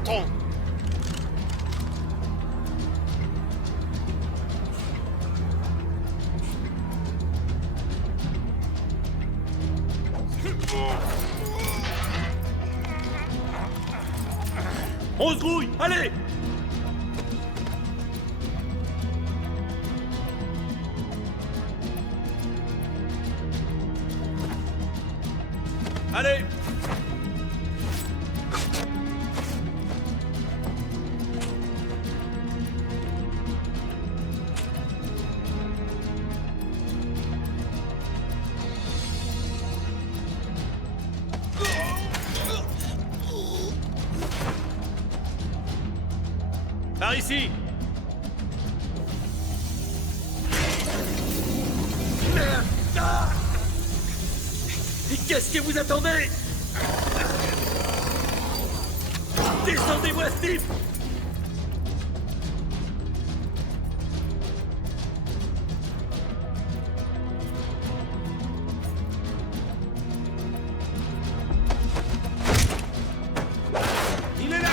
Attends. On se grouille, allez! Allez! Par ici! Merde! Ah! Et qu'est-ce que vous attendez? Descendez-moi, Steve! Il est là!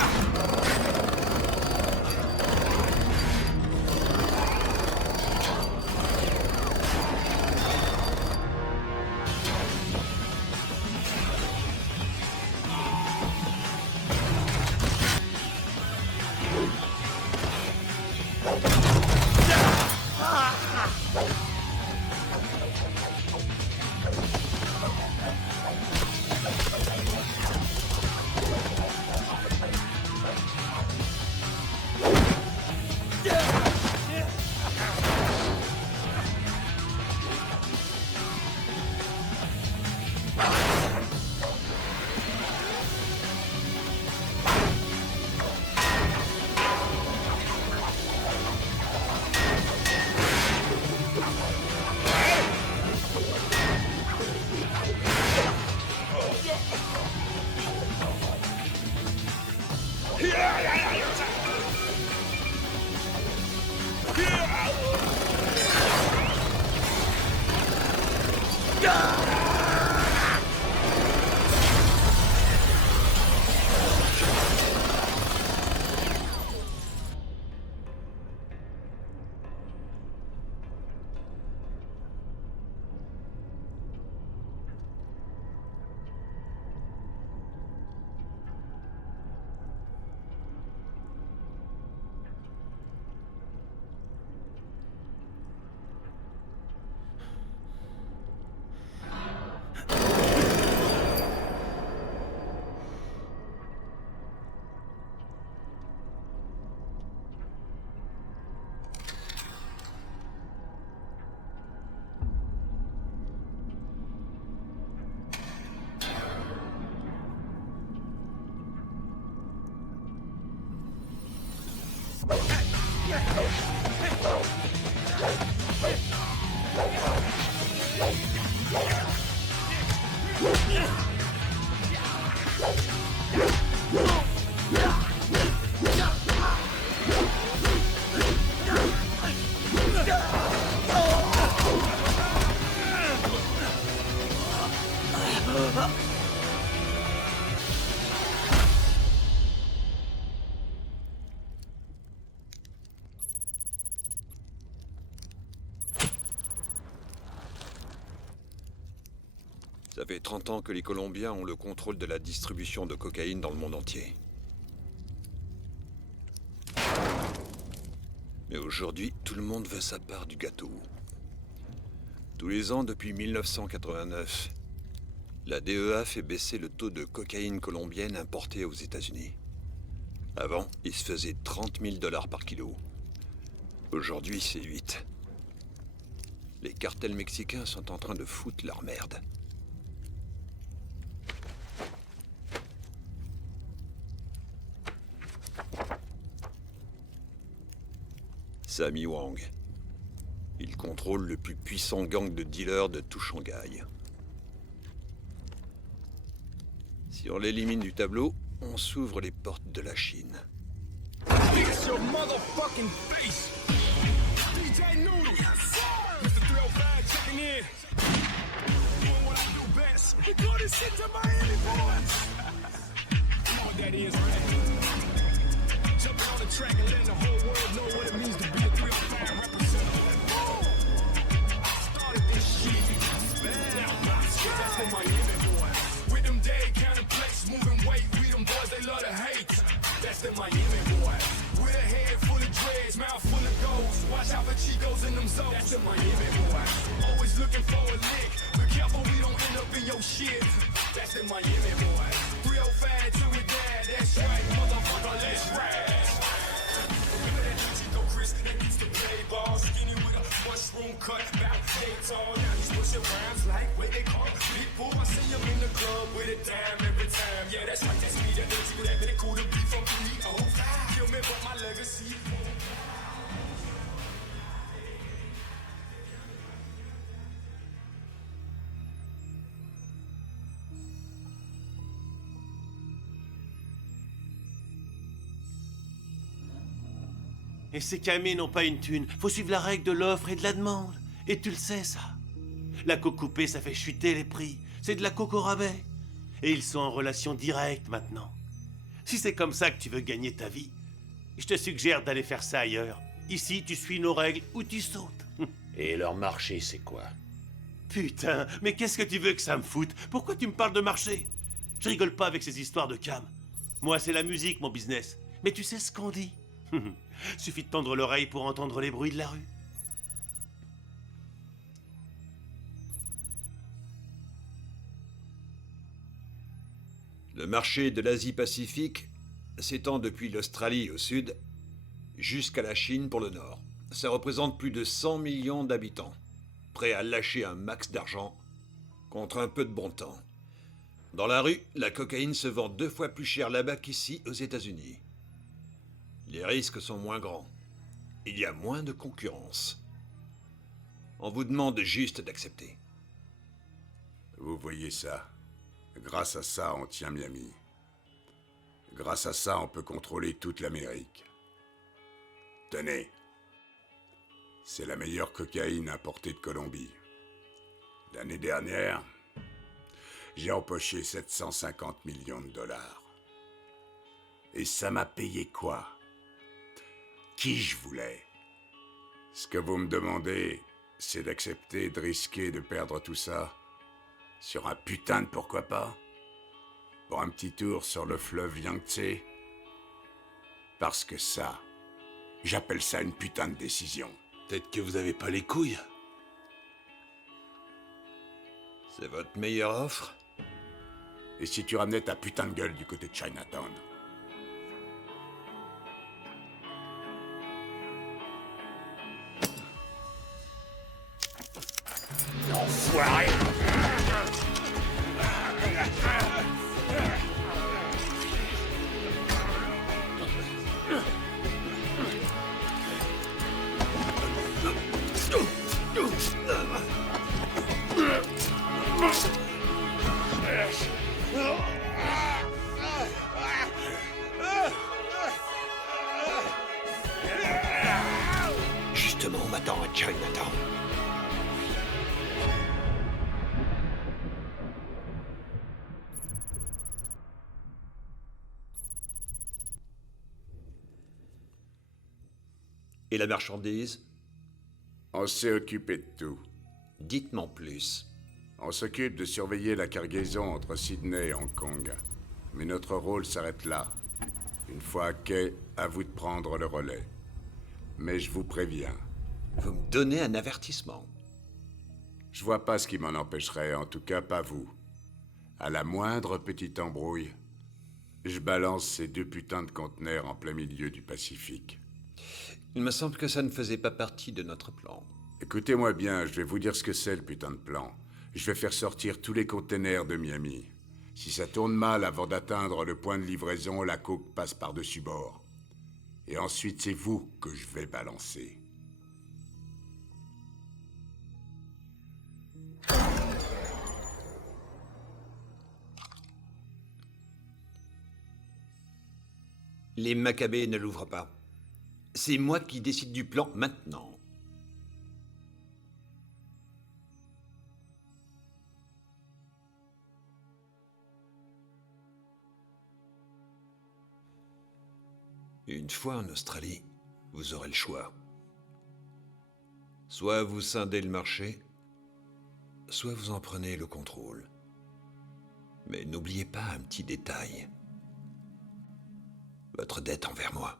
Ça fait 30 ans que les Colombiens ont le contrôle de la distribution de cocaïne dans le monde entier. Mais aujourd'hui, tout le monde veut sa part du gâteau. Tous les ans, depuis 1989, la DEA fait baisser le taux de cocaïne colombienne importée aux États-Unis. Avant, il se faisait 30 000 $ par kilo. Aujourd'hui, c'est 8. Les cartels mexicains sont en train de foutre leur merde. Sammy Wang. Il contrôle le plus puissant gang de dealers de tout Shanghai. Si on l'élimine du tableau, on s'ouvre les portes de la Chine. Fix your motherfucking face. DJ Noodle. Mr. Throwback checking in. Doing what I do best. We do this shit to Miami boys. You know what that is, man. one track and letting the whole world know what it means to be a 305 representative. Started this shit. That's the Miami boys. With them day counting plates, moving weight. We them boys they love to hate. That's the Miami boys. With a head full of dreads, mouth full of goals. Watch out for Chicos in them zones. That's the Miami boys. Always looking for a lick. Be careful we don't end up in your shit. That's the Miami boys. 305 till we die. That's right, motherfucker, let's ride. Chico Chris, that used to play ball. Skinny with a mushroom cut, back day tall. Now he's pushing rhymes like what they call people. I see him in the club with a dime every time. Yeah, that's right, that's me. That dirty, that bit cool to be from 305. Kill me, but my legacy. Et ces camés n'ont pas une thune. Faut suivre la règle de l'offre et de la demande. Et tu le sais, ça. La coque coupée, ça fait chuter les prix. C'est de la coque au rabais. Et ils sont en relation directe maintenant. Si c'est comme ça que tu veux gagner ta vie, je te suggère d'aller faire ça ailleurs. Ici, tu suis nos règles ou tu sautes. Et leur marché, c'est quoi? Putain, mais qu'est-ce que tu veux que ça me foute? Pourquoi tu me parles de marché? Je rigole pas avec ces histoires de cam. Moi, c'est la musique, mon business. Mais tu sais ce qu'on dit. Suffit de tendre l'oreille pour entendre les bruits de la rue. Le marché de l'Asie-Pacifique s'étend depuis l'Australie au sud jusqu'à la Chine pour le nord. Ça représente plus de 100 millions d'habitants, prêts à lâcher un max d'argent contre un peu de bon temps. Dans la rue, la cocaïne se vend 2 fois plus cher là-bas qu'ici aux États-Unis. Les risques sont moins grands. Il y a moins de concurrence. On vous demande juste d'accepter. Vous voyez ça? Grâce à ça, on tient Miami. Grâce à ça, on peut contrôler toute l'Amérique. Tenez. C'est la meilleure cocaïne importée de Colombie. L'année dernière, j'ai empoché 750 millions de dollars. Et ça m'a payé quoi? Qui je voulais. Ce que vous me demandez, c'est d'accepter de risquer de perdre tout ça sur un putain de pourquoi pas? Pour un petit tour sur le fleuve Yangtze? Parce que ça, j'appelle ça une putain de décision. Peut-être que vous avez pas les couilles. C'est votre meilleure offre? Et si tu ramenais ta putain de gueule du côté de Chinatown? Enfoiré! Justement, on m'attend à Chinatown. Et la marchandise? On s'est occupé de tout. Dites-moi plus. On s'occupe de surveiller la cargaison entre Sydney et Hong Kong. Mais notre rôle s'arrête là. Une fois à quai, à vous de prendre le relais. Mais je vous préviens, Vous me donnez un avertissement. je vois pas ce qui m'en empêcherait, en tout cas pas vous. À la moindre petite embrouille, je balance ces 2 putains de conteneurs en plein milieu du Pacifique. Il me semble que ça ne faisait pas partie de notre plan. Écoutez-moi bien, je vais vous dire ce que c'est le putain de plan. Je vais faire sortir tous les containers de Miami. Si ça tourne mal avant d'atteindre le point de livraison, la coke passe par-dessus bord. Et ensuite, c'est vous que je vais balancer. Les Maccabées ne l'ouvrent pas. C'est moi qui décide du plan maintenant. Une fois en Australie, vous aurez le choix. Soit vous scindez le marché, soit vous en prenez le contrôle. Mais n'oubliez pas un petit détail. Votre dette envers moi.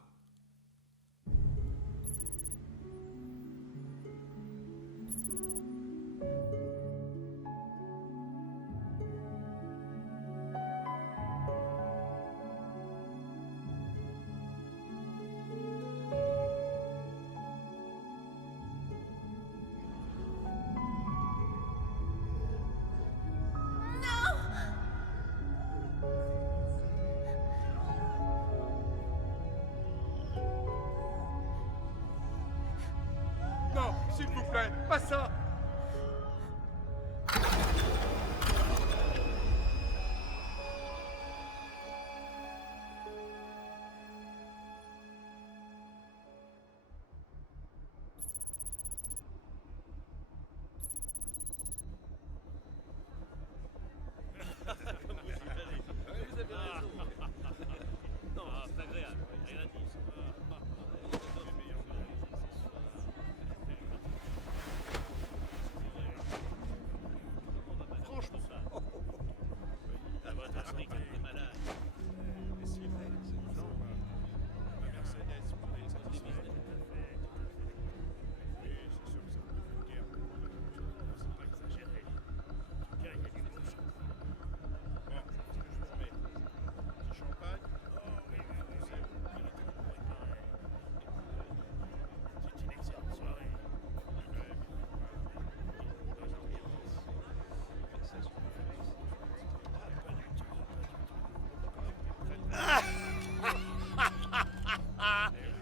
Non, s'il vous plaît, pas ça.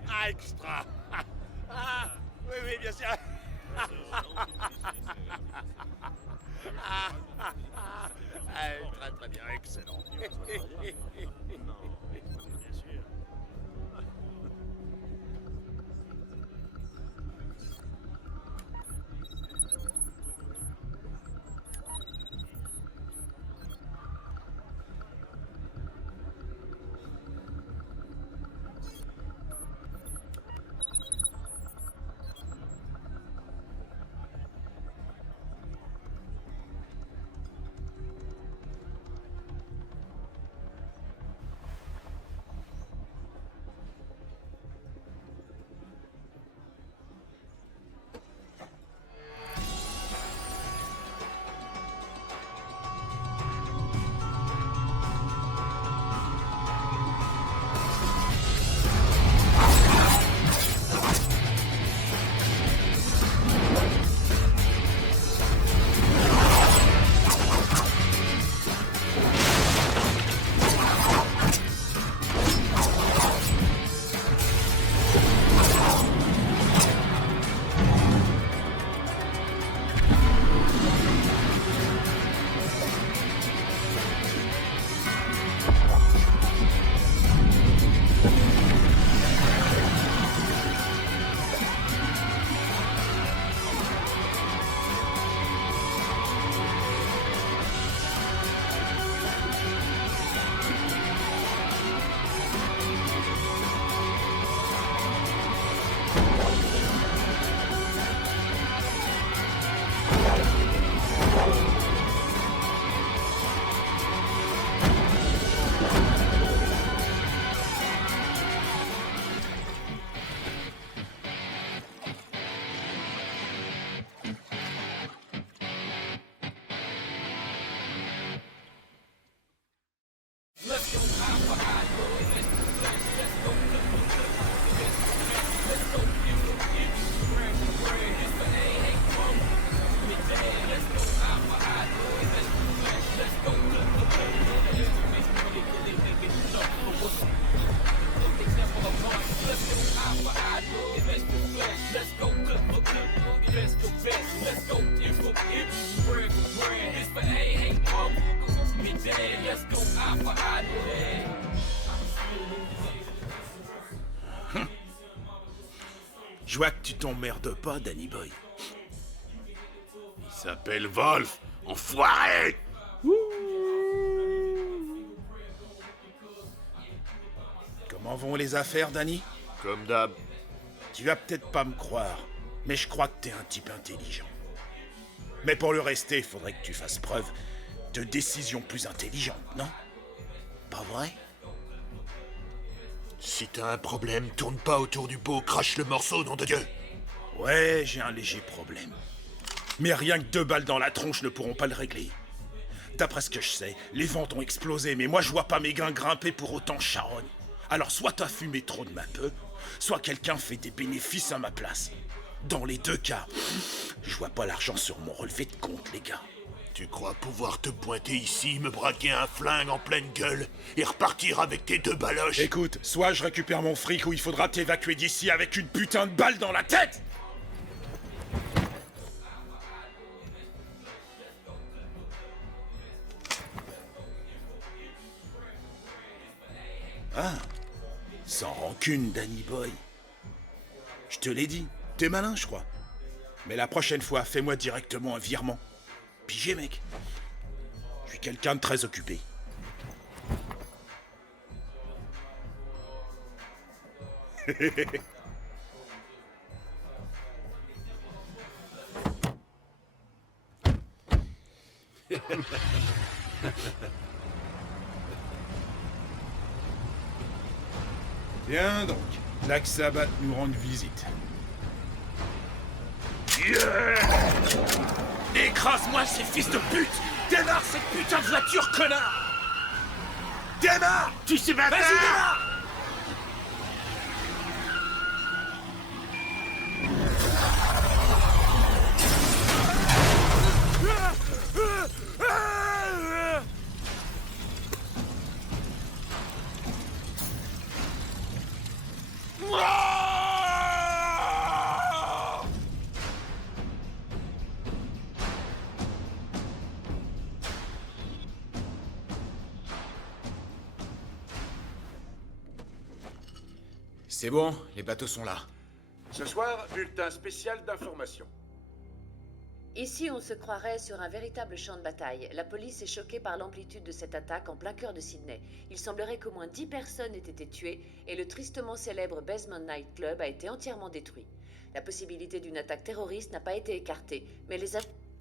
Ah, extra. Ah, oui, oui, bien sûr. Très, très bien, excellent. Je vois que tu t'emmerdes pas, Danny Boy. Il s'appelle Wolf, enfoiré! Comment vont les affaires, Danny? Comme d'hab. Tu vas peut-être pas me croire, mais je crois que t'es un type intelligent. Mais pour le rester, faudrait que tu fasses preuve de décision plus intelligente, non? Pas vrai? Si t'as un problème, tourne pas autour du pot, crache le morceau, nom de Dieu. Ouais, j'ai un léger problème. Mais rien que 2 balles dans la tronche ne pourront pas le régler. D'après ce que je sais, les ventes ont explosé, mais moi je vois pas mes gains grimper pour autant charogne. Alors soit t'as fumé trop de ma peu, soit quelqu'un fait des bénéfices à ma place. Dans les 2 cas, je vois pas l'argent sur mon relevé de compte, les gars. Tu crois pouvoir te pointer ici, me braquer un flingue en pleine gueule et repartir avec tes 2 baloches? Écoute, soit je récupère mon fric ou il faudra t'évacuer d'ici avec une putain de balle dans la tête! Ah, sans rancune, Danny Boy. Je te l'ai dit, t'es malin, je crois. Mais la prochaine fois, fais-moi directement un virement. Pigé, mec. Je suis quelqu'un de très occupé. Tiens donc, Black Sabbath nous rend visite. Écrase-moi ces fils de pute! Démarre cette putain de voiture, connard! Démarre! Tu sais bâtard! Vas-y, démarre! C'est bon, les bateaux sont là. Ce soir, bulletin spécial d'information. Ici, on se croirait sur un véritable champ de bataille. La police est choquée par l'amplitude de cette attaque en plein cœur de Sydney. Il semblerait qu'au moins 10 personnes aient été tuées et le tristement célèbre Basement Night Club a été entièrement détruit. La possibilité d'une attaque terroriste n'a pas été écartée, mais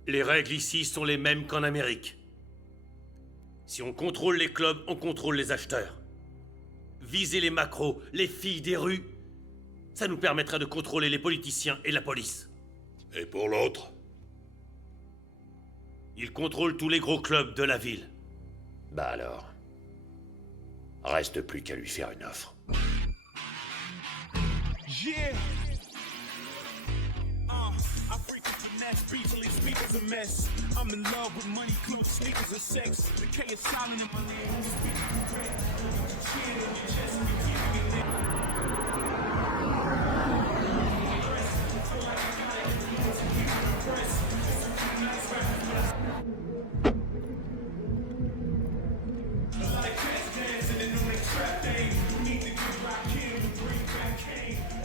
Les règles ici sont les mêmes qu'en Amérique. Si on contrôle les clubs, on contrôle les acheteurs. Viser les macros, les filles des rues, ça nous permettrait de contrôler les politiciens et la police. Et pour l'autre? Ils contrôlent tous les gros clubs de la ville. Bah alors, reste plus qu'à lui faire une offre. Yeah. I frequently match people, these people's a mess. I'm in love with money, clothes, sneakers, and sex. The K is silent in my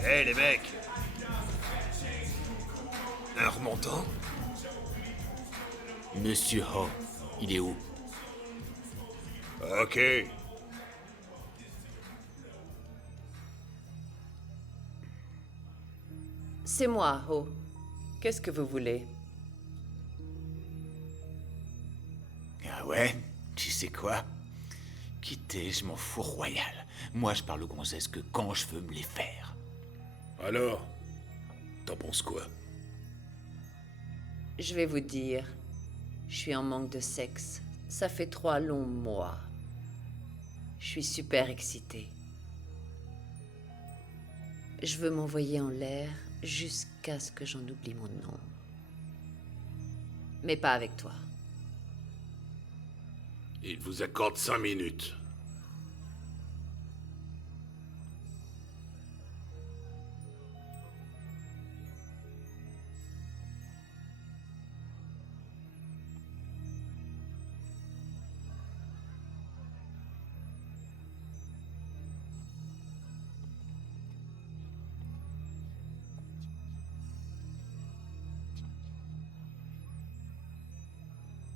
Hey les mecs! Un remontant? Monsieur Ho, il est où? Ok. c'est moi, Ho. Qu'est-ce que vous voulez? Ah ouais? Tu sais quoi? Quittez, je m'en fous royal. Moi, je parle aux gonzesses que quand je veux me les faire. Alors, t'en penses quoi? Je vais vous dire, je suis en manque de sexe. Ça fait 3 longs mois. Je suis super excitée. Je veux m'envoyer en l'air jusqu'à ce que j'en oublie mon nom. Mais pas avec toi. Il vous accorde 5 minutes.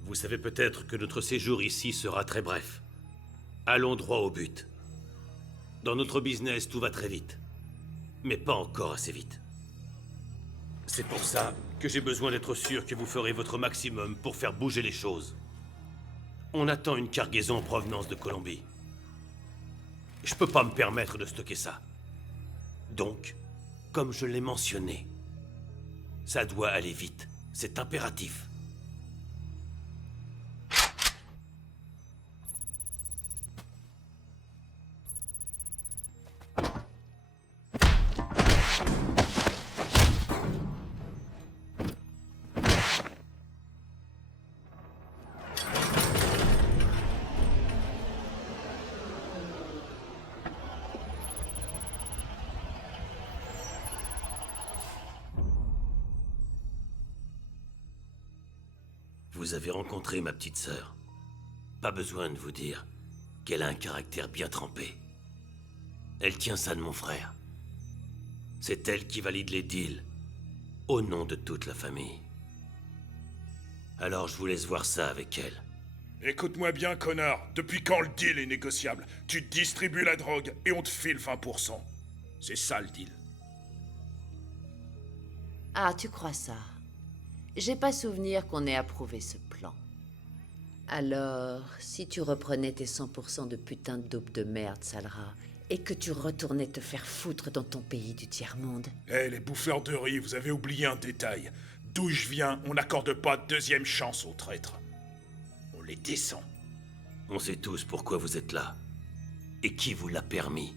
Vous savez peut-être que notre séjour ici sera très bref. Allons droit au but. Dans notre business, tout va très vite. Mais pas encore assez vite. C'est pour ça que j'ai besoin d'être sûr que vous ferez votre maximum pour faire bouger les choses. On attend une cargaison en provenance de Colombie. Je peux pas me permettre de stocker ça. Donc, comme je l'ai mentionné, ça doit aller vite. C'est impératif. Vous avez rencontré ma petite sœur. Pas besoin de vous dire qu'elle a un caractère bien trempé. Elle tient ça de mon frère. C'est elle qui valide les deals, au nom de toute la famille. Alors je vous laisse voir ça avec elle. Écoute-moi bien, connard. Depuis quand le deal est négociable? Tu distribues la drogue et on te file 20%. C'est ça le deal. Ah, tu crois ça? J'ai pas souvenir qu'on ait approuvé ce plan. Alors, si tu reprenais tes 100% de putain de dope de merde, sale rat, et que tu retournais te faire foutre dans ton pays du tiers-monde... Eh, les bouffeurs de riz, vous avez oublié un détail. D'où je viens, on n'accorde pas de deuxième chance aux traîtres. On les descend. On sait tous pourquoi vous êtes là. Et qui vous l'a permis.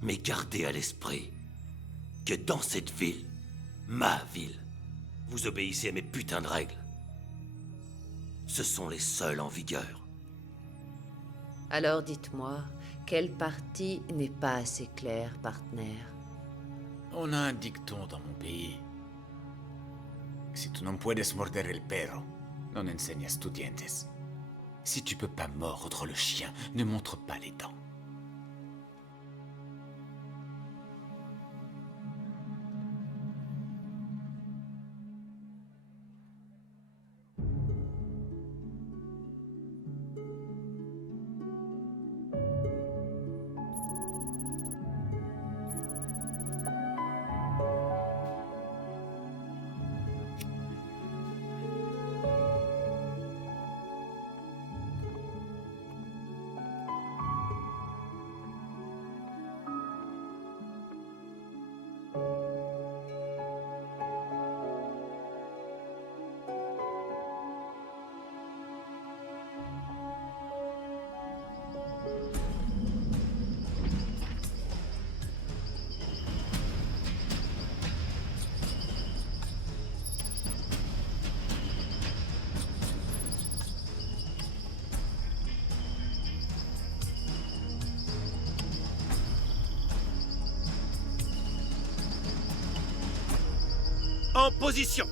Mais gardez à l'esprit que dans cette ville, ma ville, vous obéissez à mes putains de règles. Ce sont les seules en vigueur. Alors dites-moi, quelle partie n'est pas assez claire, partenaire? On a un dicton dans mon pays. Si tu no puedes morder el perro, non enseñas tus dientes. Si tu peux pas mordre le chien, ne montre pas les dents. En position!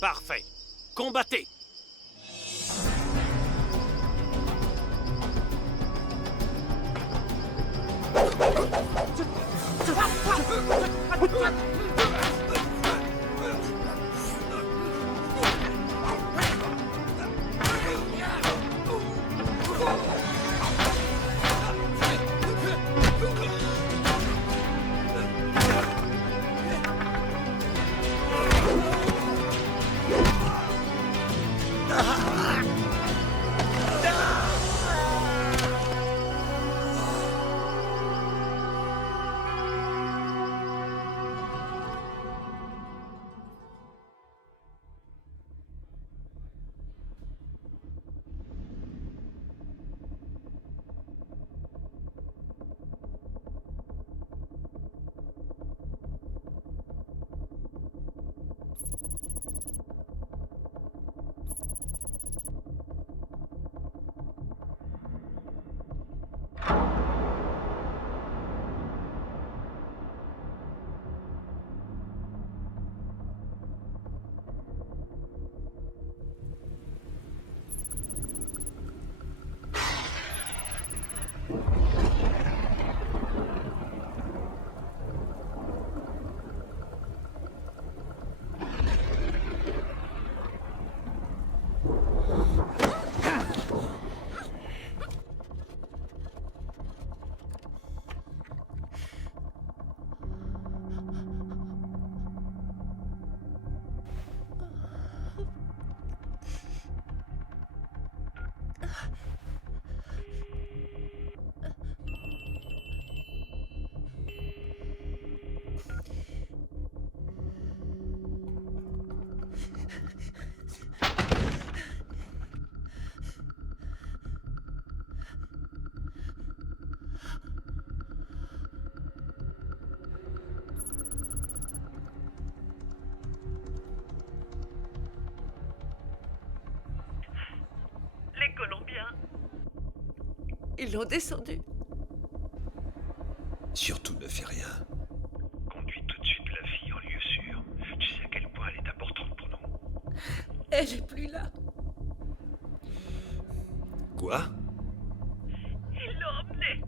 Parfait. Combattez! Ils l'ont descendu. Surtout ne fais rien. Conduis tout de suite la fille en lieu sûr. Tu sais à quel point elle est importante pour nous. Elle est plus là. Quoi? Ils l'ont emmenée.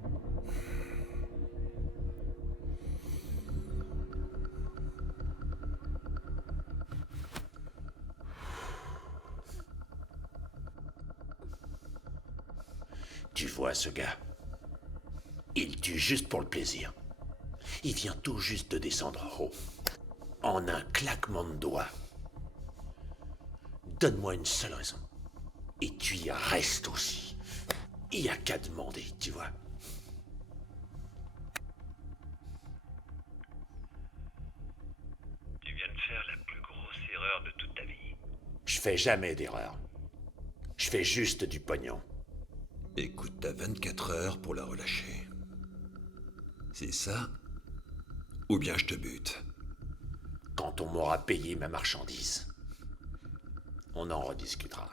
Tu vois ce gars? Il tue juste pour le plaisir. Il vient tout juste de descendre en haut. En un claquement de doigts. Donne-moi une seule raison. Et tu y restes aussi. Il n'y a qu'à demander, tu vois. Tu viens de faire la plus grosse erreur de toute ta vie. Je fais jamais d'erreur. Je fais juste du pognon. Écoute, t'as 24 heures pour la relâcher. C'est ça? Ou bien je te bute. Quand on m'aura payé ma marchandise, on en rediscutera.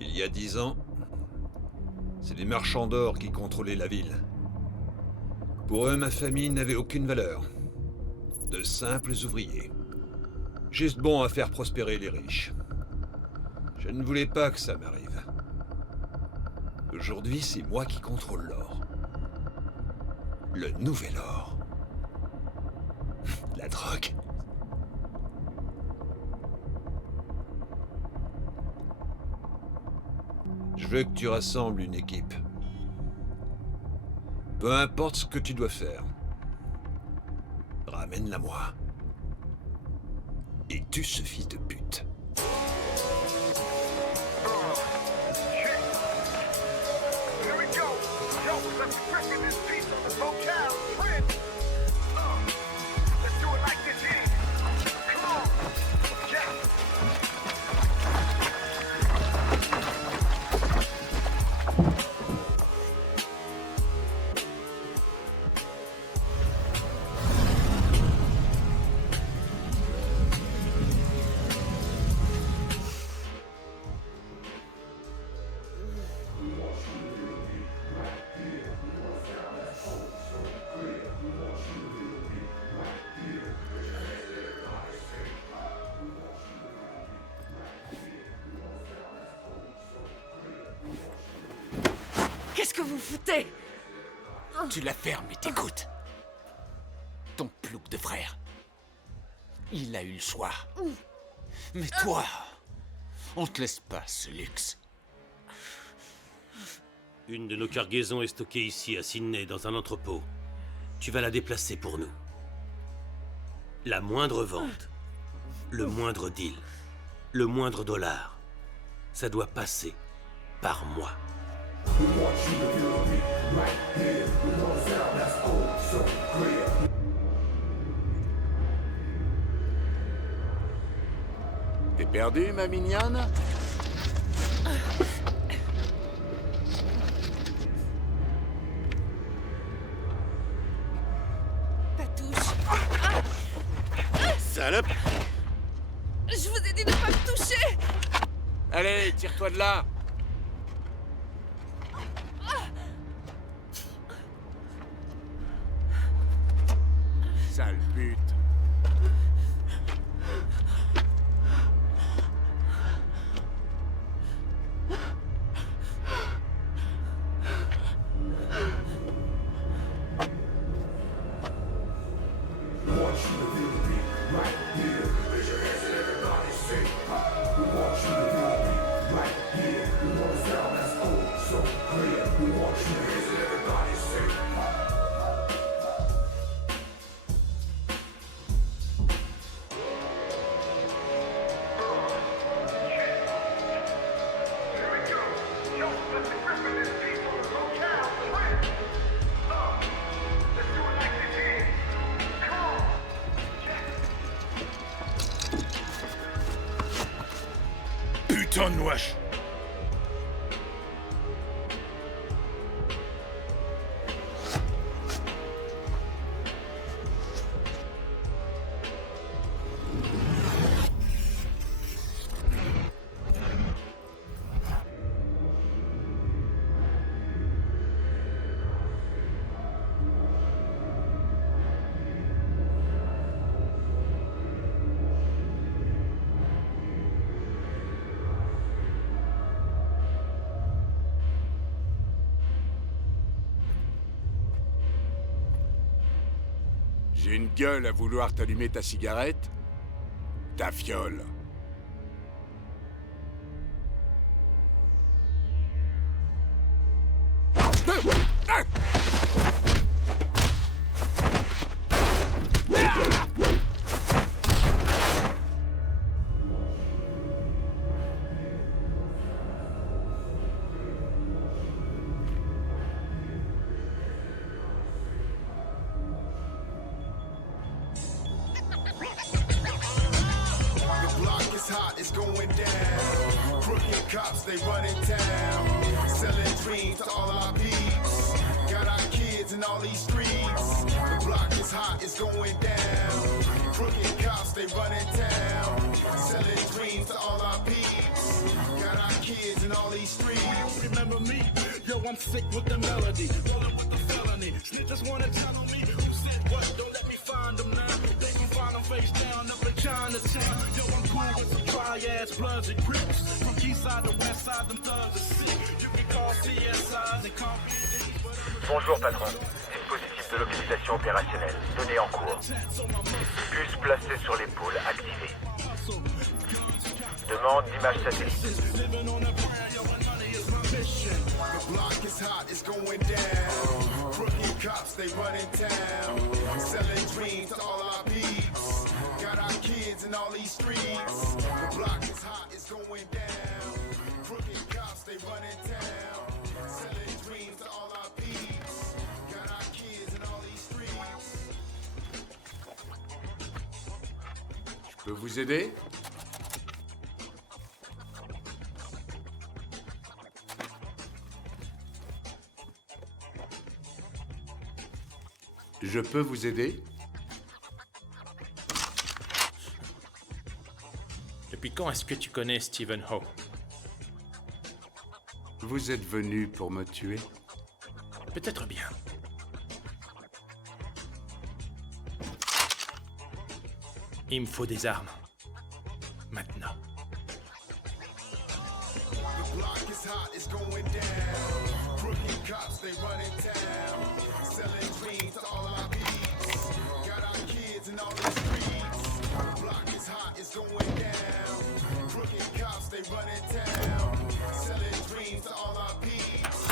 Il y a 10 ans, c'est les marchands d'or qui contrôlaient la ville. Pour eux, ma famille n'avait aucune valeur. De simples ouvriers. Juste bons à faire prospérer les riches. Je ne voulais pas que ça m'arrive. Aujourd'hui, c'est moi qui contrôle l'or. Le nouvel or. La drogue. Je veux que tu rassembles une équipe. Peu importe ce que tu dois faire. Ramène-la moi. Et tue ce fils de pute. Here we go. Yo, let's reckon this piece on the hotel. Prince. Let's do it like this here. Come on. Yeah. Qu'est-ce que vous foutez? Tu la fermes et t'écoutes. Ton plouc de frère. Il a eu le choix. Mais toi, on te laisse pas ce luxe. Une de nos cargaisons est stockée ici, à Sydney, dans un entrepôt. Tu vas la déplacer pour nous. La moindre vente, le moindre deal, le moindre dollar, ça doit passer par moi. T'es perdu, ma mignonne? Ta touche. Salope! Je vous ai dit de pas me toucher. Allez, tire-toi de là! Sale pute! Sonne, wesh. J'ai une gueule à vouloir t'allumer ta cigarette? Ta fiole. The block is hot, it's going down. Crooked cops, they running town. Selling dreams to all our peeps. Got our kids in all these streets. The block is hot, it's going down. Crooked cops, they running town. Selling dreams to all our peeps. Got our kids in all these streets. Remember me? Yo, I'm sick with the melody. Rolling with the felony. Snitches wanna tell on me. Who said what? Don't let me find them now. They can find them face down up in Chinatown. Yo, I'm cool with some dry-ass bloods and crips. From east side to west side, them thugs are sick. You can call CSIs and call me. Bonjour patron, dispositif de localisation opérationnelle, données en cours. Bus placé sur l'épaule, activé. Demande d'image satellite. The block is hot, it's going down. Crooked cops, they running town. Selling dreams to all our peeps. Got our kids in all these streets. The block is hot, it's going down. Crooked cops, they running town. Selling dreams to all our peeps. Got our kids in all these streets. Je peux vous aider? Je peux vous aider? Depuis quand est-ce que tu connais Stephen Ho? Vous êtes venu pour me tuer? Peut-être bien. Il me faut des armes. Maintenant. The block is hot, it's going down. Crooked cops, they running town. Selling dreams to all our peeps. Got our kids in all the streets. The block is hot, it's going down. Crooked cops, they running town. Selling dreams to all our peeps.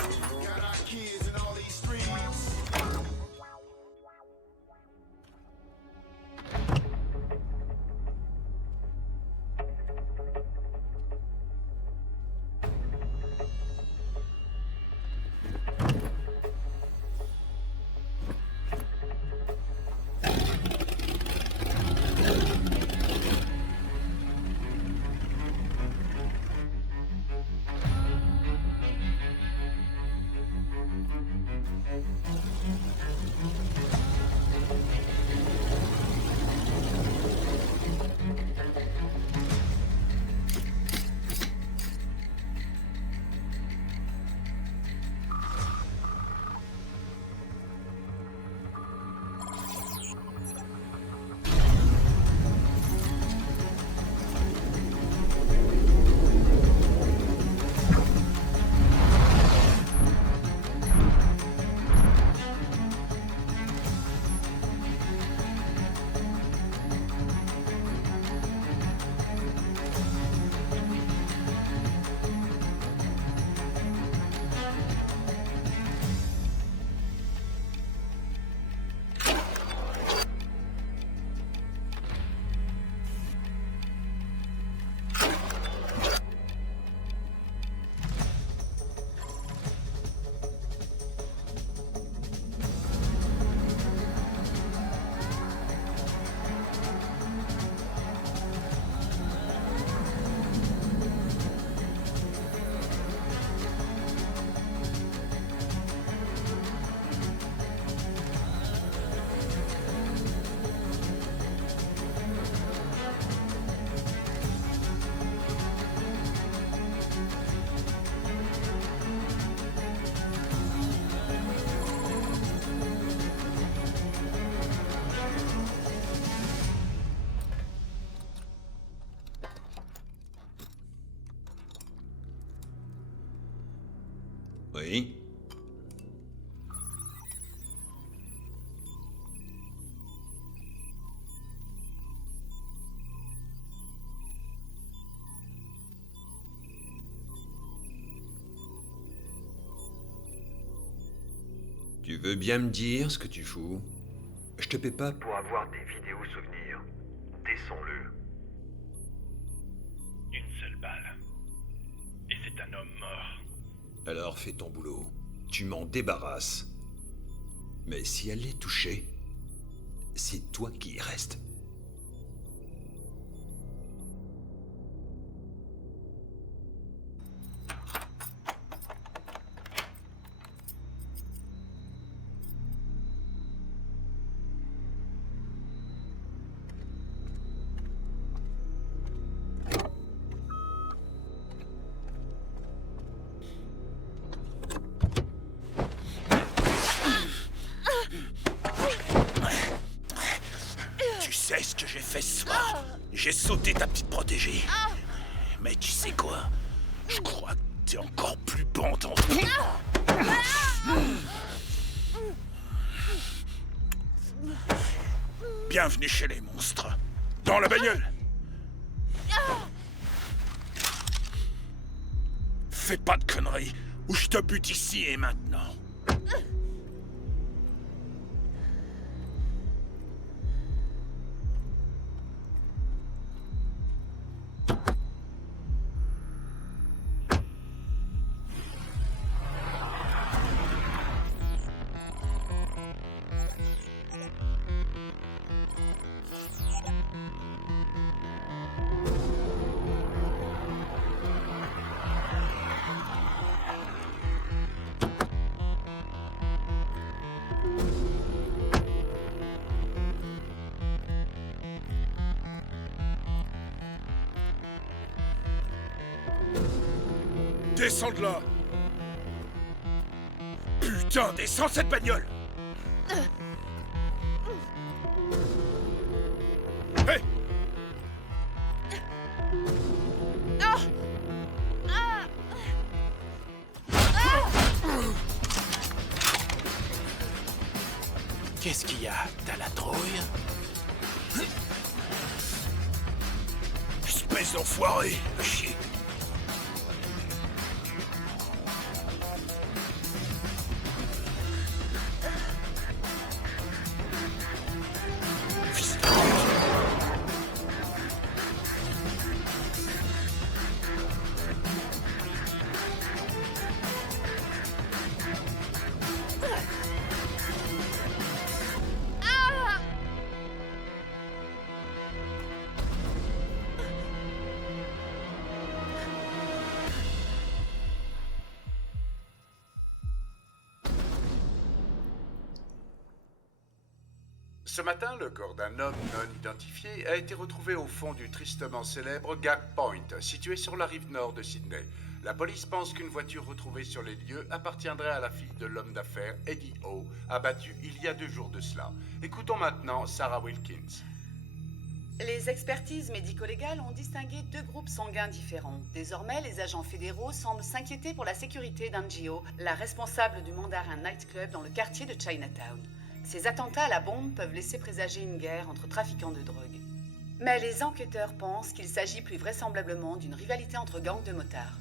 Got our kids in all these streets. Oui. Tu veux bien me dire ce que tu fous? Je te paie pas pour... Pour avoir des vidéos souvenirs, descends-le. Une seule balle. Et c'est un homme mort. Alors fais ton boulot. Tu m'en débarrasses. Mais si elle est touchée, c'est toi qui y reste. Tu sais ce que j'ai fait ce soir? J'ai sauté ta petite protégée. Mais tu sais quoi? Je crois que t'es encore plus bandant. Bienvenue chez les monstres. Dans la bagnole. Fais pas de conneries, ou je te bute ici et maintenant. Descends de là! Putain, descends de cette bagnole! Hé! Qu'est-ce qu'il y a? T'as la trouille? Espèce d'enfoiré! Chier! Ce matin, le corps d'un homme non identifié a été retrouvé au fond du tristement célèbre Gap Point, situé sur la rive nord de Sydney. La police pense qu'une voiture retrouvée sur les lieux appartiendrait à la fille de l'homme d'affaires Eddie O, abattu il y a 2 jours de cela. Écoutons maintenant Sarah Wilkins. Les expertises médico-légales ont distingué 2 groupes sanguins différents. Désormais, les agents fédéraux semblent s'inquiéter pour la sécurité d'Angio, la responsable du Mandarin Nightclub dans le quartier de Chinatown. Ces attentats à la bombe peuvent laisser présager une guerre entre trafiquants de drogue. Mais les enquêteurs pensent qu'il s'agit plus vraisemblablement d'une rivalité entre gangs de motards.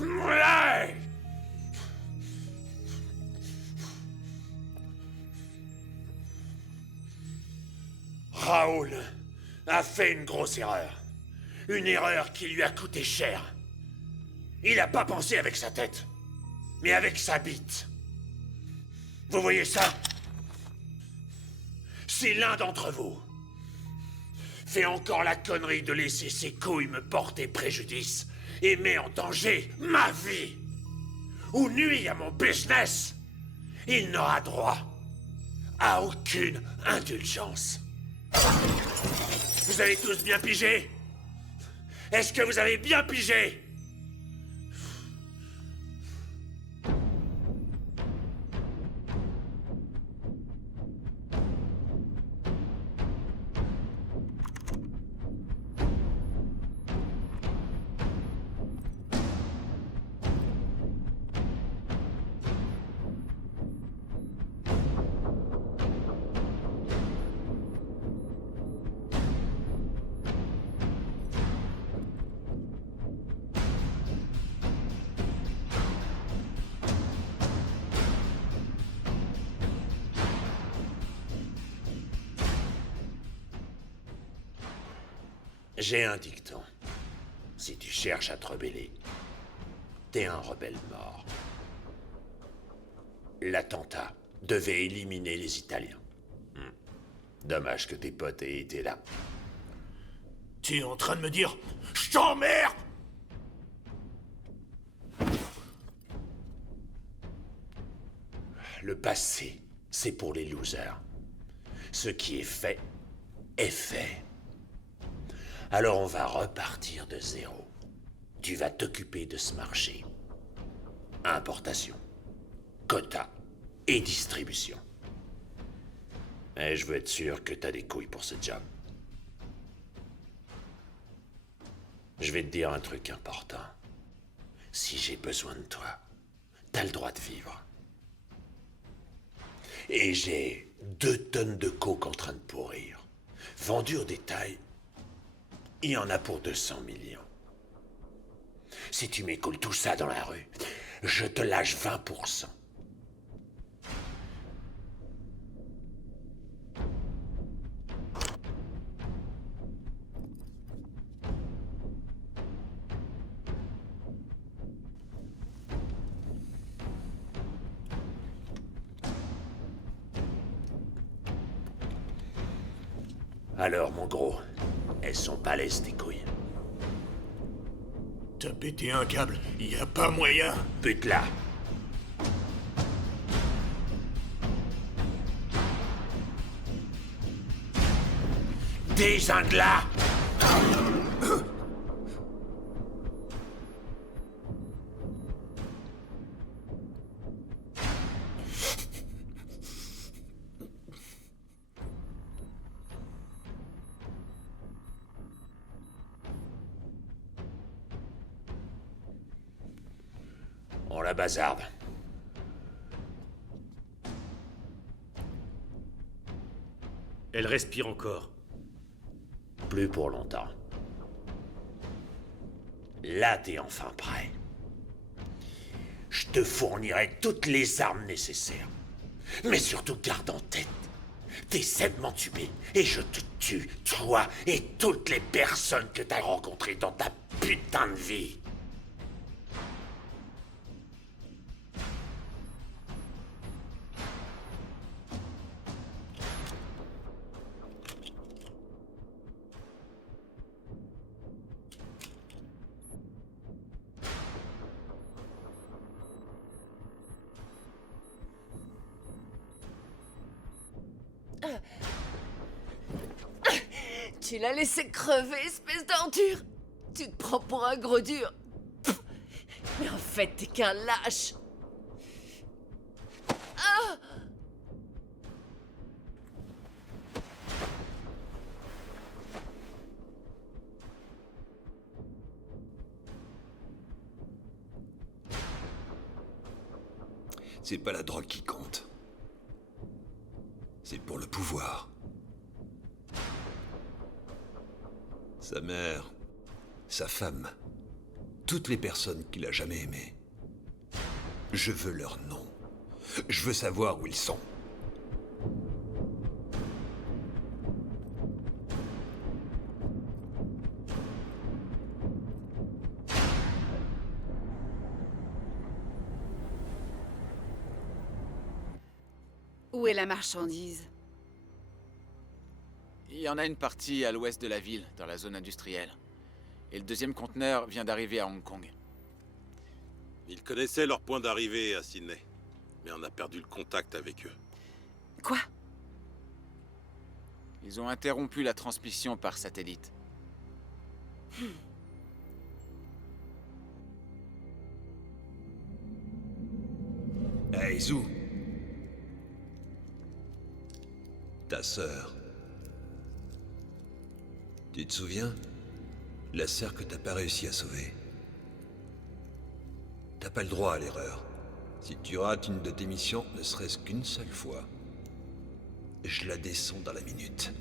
Ouais! Raoul a fait une grosse erreur. Une erreur qui lui a coûté cher. Il n'a pas pensé avec sa tête, mais avec sa bite. Vous voyez ça? Si l'un d'entre vous fait encore la connerie de laisser ses couilles me porter préjudice et met en danger ma vie ou nuit à mon business, il n'aura droit à aucune indulgence. Vous avez tous bien pigé? Est-ce que vous avez bien pigé? J'ai un dicton. Si tu cherches à te rebeller, t'es un rebelle mort. L'attentat devait éliminer les Italiens. Dommage que tes potes aient été là. Tu es en train de me dire « Je t'emmerde !» Le passé, c'est pour les losers. Ce qui est fait, est fait. Alors on va repartir de zéro. Tu vas t'occuper de ce marché. Importation, quota et distribution. Mais je veux être sûr que t'as des couilles pour ce job. Je vais te dire un truc important. Si j'ai besoin de toi, t'as le droit de vivre. Et j'ai 2 tonnes de coke en train de pourrir. Vendu au détail, il y en a pour 200 millions. Si tu m'écoules tout ça dans la rue, je te lâche 20%. Alors, mon gros, elles sont balèzes tes couilles. T'as pété un câble, y a pas moyen. Bute-la. Dézingue-la. On la bazarde. Elle respire encore. Plus pour longtemps. Là, t'es enfin prêt. Je te fournirai toutes les armes nécessaires. Mais surtout, garde en tête. T'essaies de m'entuber et je te tue, toi et toutes les personnes que t'as rencontrées dans ta putain de vie. Tu l'as laissé crever, espèce d'ordure. Tu te prends pour un gros dur. Pff, mais en fait, t'es qu'un lâche. Ah! C'est pas la drogue qui compte. C'est pour le pouvoir. Sa mère, sa femme, toutes les personnes qu'il a jamais aimées. Je veux leur nom. Je veux savoir où ils sont. Où est la marchandise? Il y en a une partie à l'ouest de la ville, dans la zone industrielle. Et le deuxième conteneur vient d'arriver à Hong Kong. Ils connaissaient leur point d'arrivée à Sydney. Mais on a perdu le contact avec eux. Quoi? Ils ont interrompu la transmission par satellite. Hey, Zou. Ta sœur. Tu te souviens? La sœur que t'as pas réussi à sauver. T'as pas le droit à l'erreur. Si tu rates une de tes missions, ne serait-ce qu'une seule fois, je la descends dans la minute.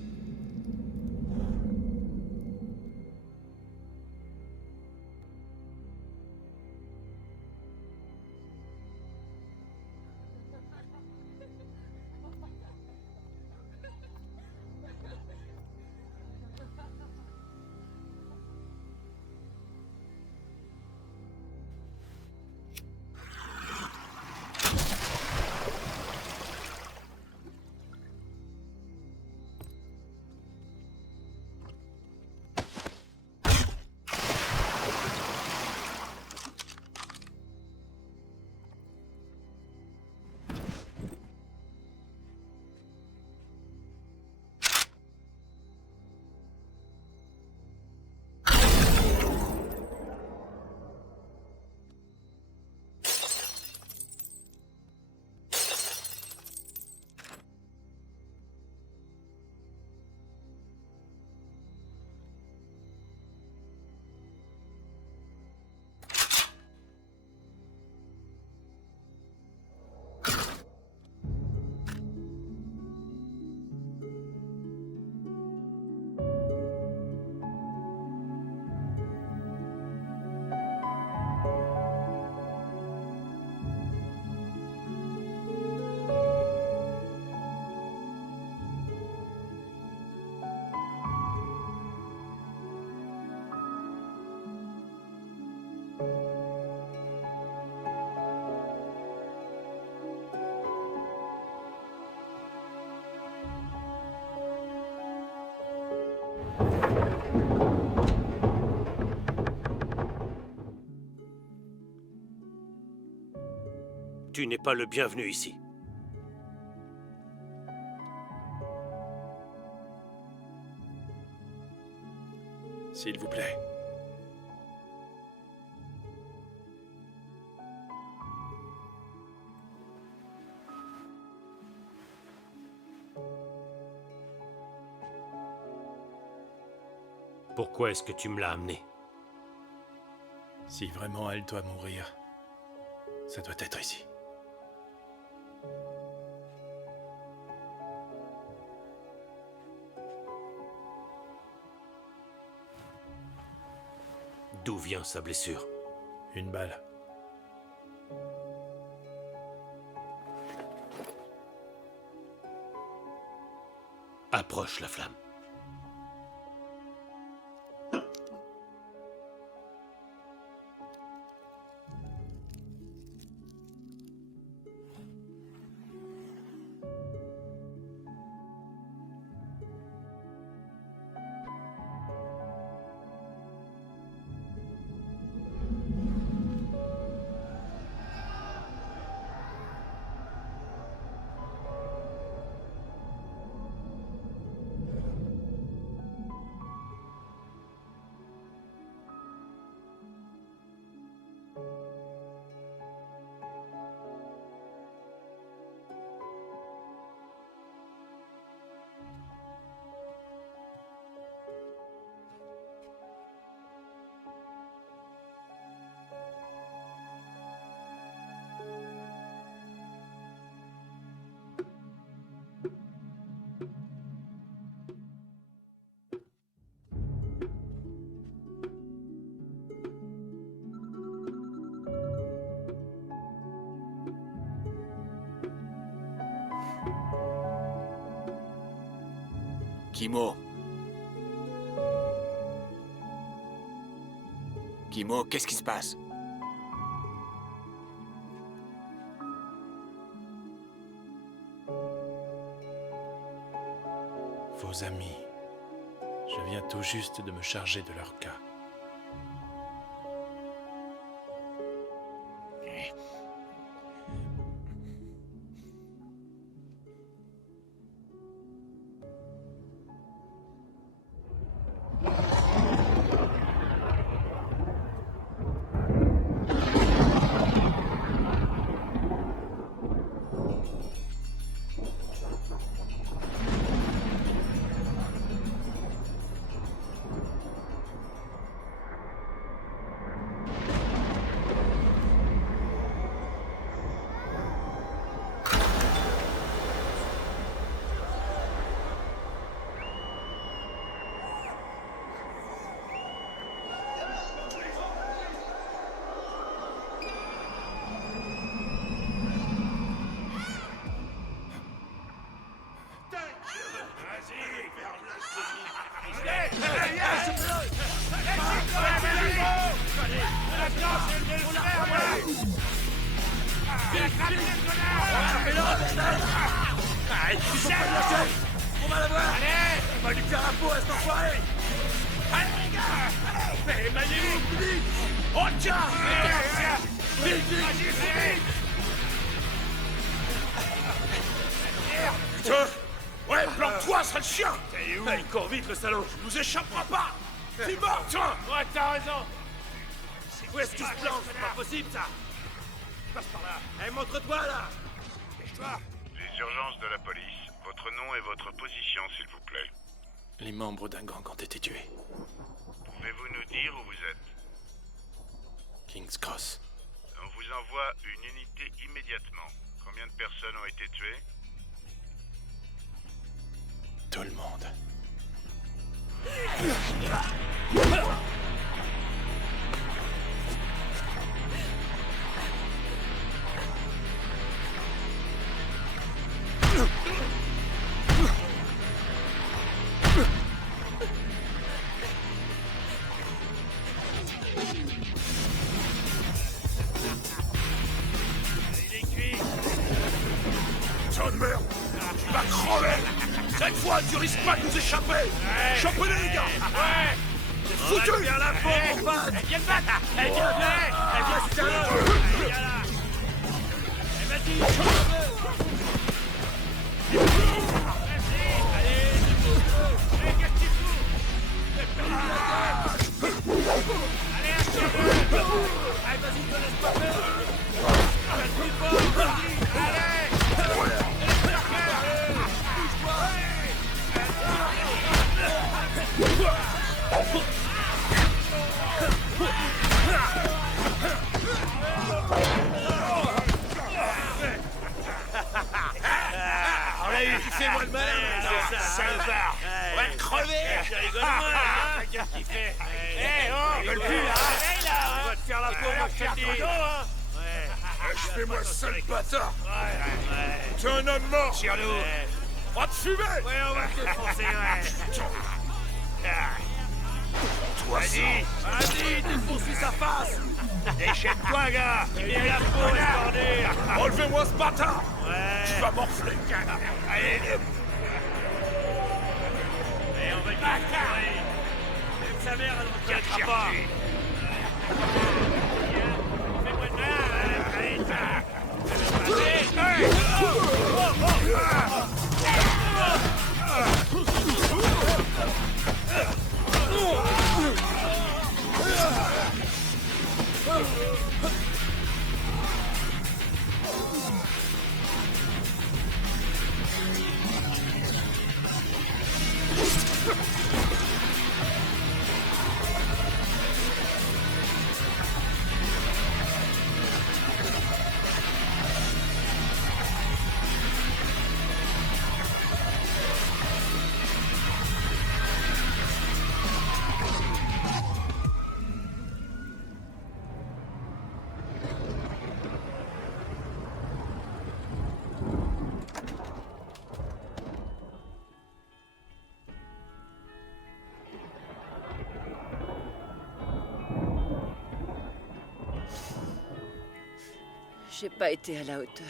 Tu n'es pas le bienvenu ici. S'il vous plaît. Pourquoi est-ce que tu me l'as amené? Si vraiment elle doit mourir, ça doit être ici. D'où vient sa blessure? Une balle. Approche la flamme. Kimo. Kimo, qu'est-ce qui se passe? Vos amis. Je viens tout juste de me charger de leur cas. On va l'avoir! Allez! On va lui faire un pot à cet enfoiré! Allez les gars! Allez! Magnifique! Vite! Oh tiens! Vite! Vite! Putain! Ouais, planque-toi, sale chien! Il court vite, le salaud! Il nous échappera pas! C'est mort, tiens! Ouais, t'as raison! Où est-ce qu'il se plante? C'est pas possible, ça! Passe par là! Allez, montre-toi, là! Dépêche-toi! Les urgences de la police. Votre nom et votre position, s'il vous plaît. Les membres d'un gang ont été tués. Pouvez-vous nous dire où vous êtes? King's Cross. On vous envoie une unité immédiatement. Combien de personnes ont été tuées? Tout le monde. Putain de merde! Tu vas crever! Cette fois, tu risques laisse pas nous échapper. Chopez-les, les gars. Ouais. Foutu. Viens la peau, mon pote. Elle vient le battre. Elle vient le battre. Elle vient se tirer. Viens là. Et vas-y. Allez, qu'est-ce que tu fous? Allez, achève-le. Allez, vas-y, te laisse pas faire. Allez, plus fort, vas-y. Allez. On l'a eu, fais-moi le malin, salopard. On va te crever. Tu rigoles moins, hein? Qu'est-ce qu'il fait? Eh, oh, rigole plus, là. Réveille, là. On va te faire la peau, moi, je te le dis. Je fais-moi seul bâtard. T'es un homme mort. Tire-nous. Va te fumer. Ouais, on va te défoncer, ouais. Toi, Vas-y, défonce-lui sa face. Déchaîne-toi, gars. Il vient la peau, escordée. Enlevez-moi ce bâtard. Ouais. Tu vas morfler. Allez. Et on va le défoncer. Même sa mère, elle ne tiendra pas. Fais-moi de mal. Allez, ça. Allez. J'ai pas été à la hauteur.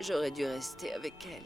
J'aurais dû rester avec elle.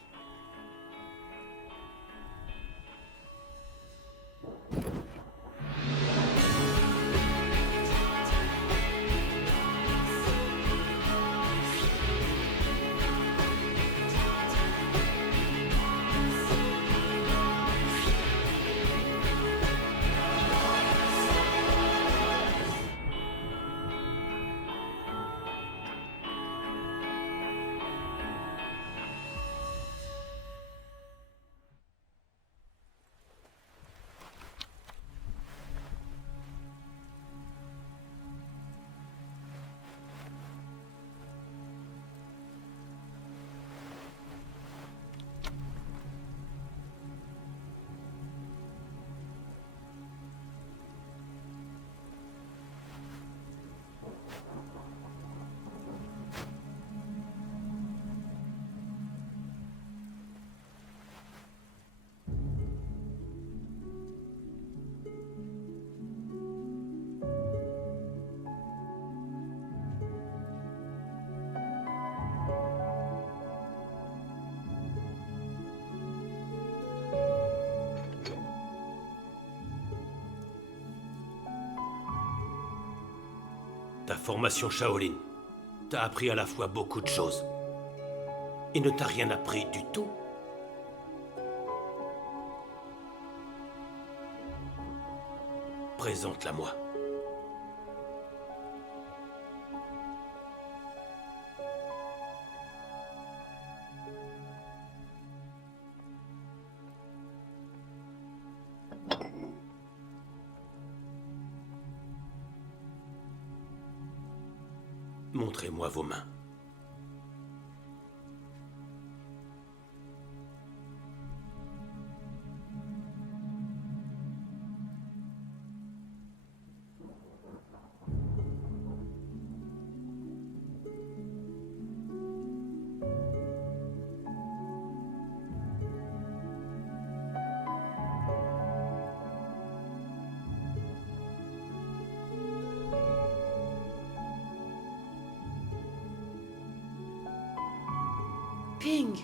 Ta formation Shaolin t'a appris à la fois beaucoup de choses et ne t'a rien appris du tout. Présente-la-moi. Montrez-moi vos mains. Ping!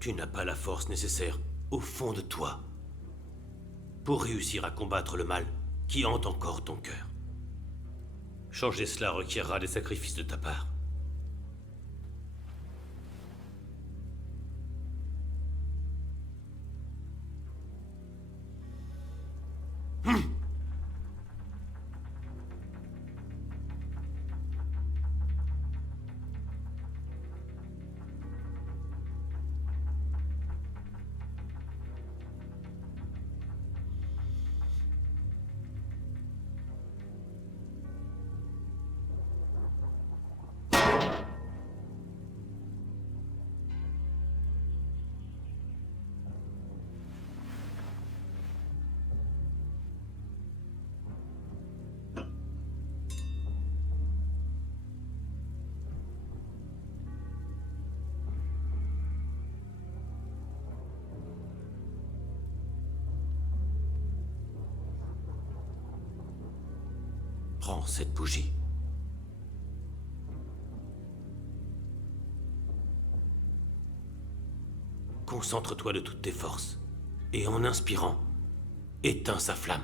Tu n'as pas la force nécessaire au fond de toi pour réussir à combattre le mal qui hante encore ton cœur. Changer cela requierra des sacrifices de ta part. Prends cette bougie. Concentre-toi de toutes tes forces, et en inspirant, éteins sa flamme.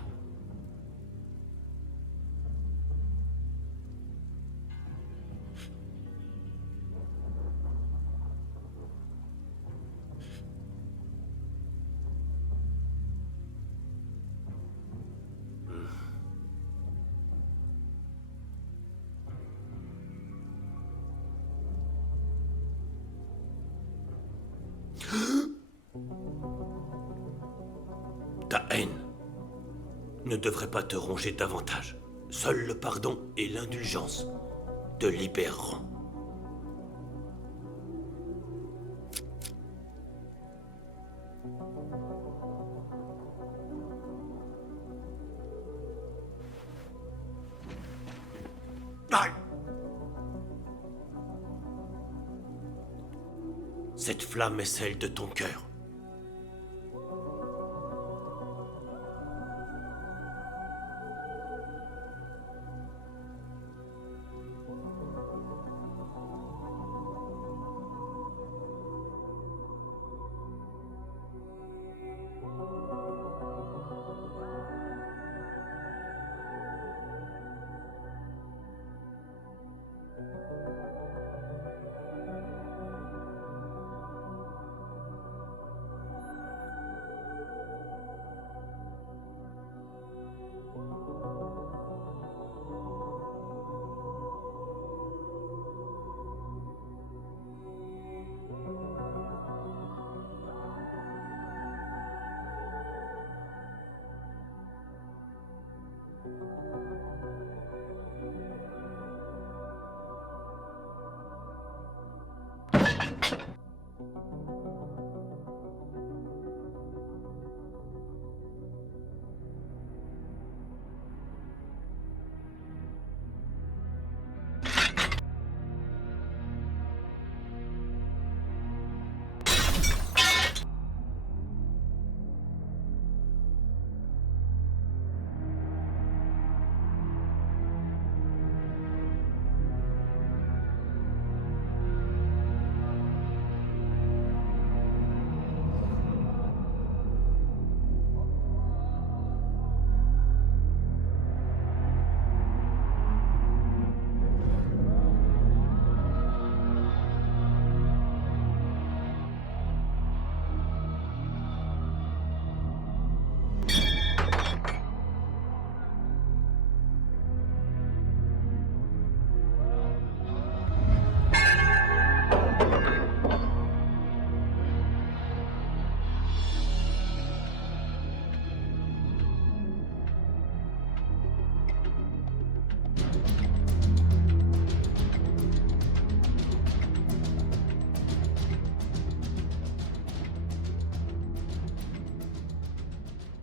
Ta haine ne devrait pas te ronger davantage. Seul le pardon et l'indulgence te libéreront. Cette flamme est celle de ton cœur.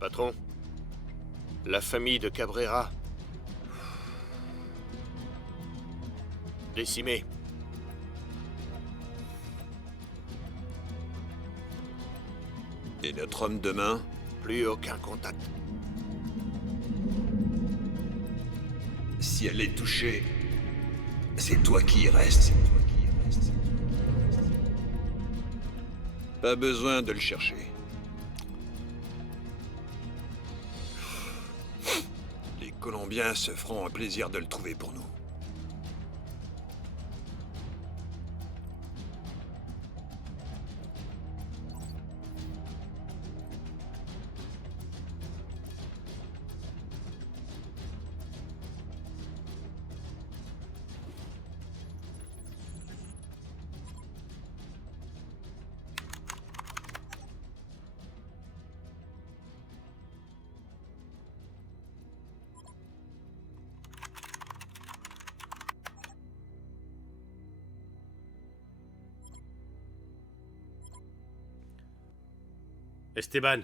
Patron, la famille de Cabrera, décimée. Et notre homme de main? Plus aucun contact. Si elle est touchée, c'est toi qui y restes. Pas besoin de le chercher. Les Colombiens se feront un plaisir de le trouver pour nous. Esteban.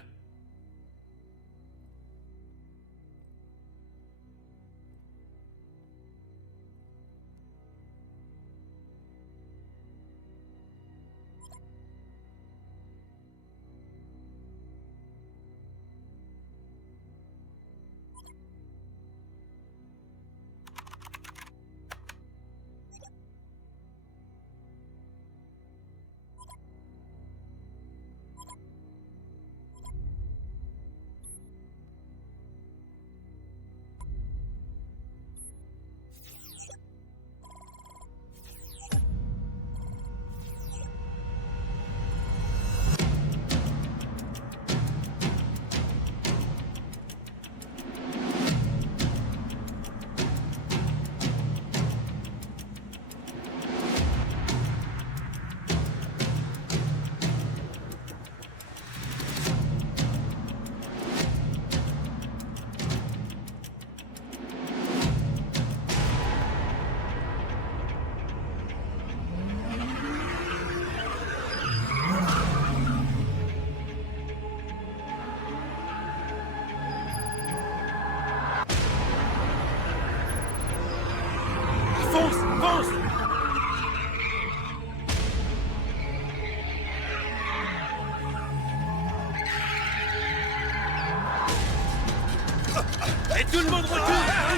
Et tout le monde recule!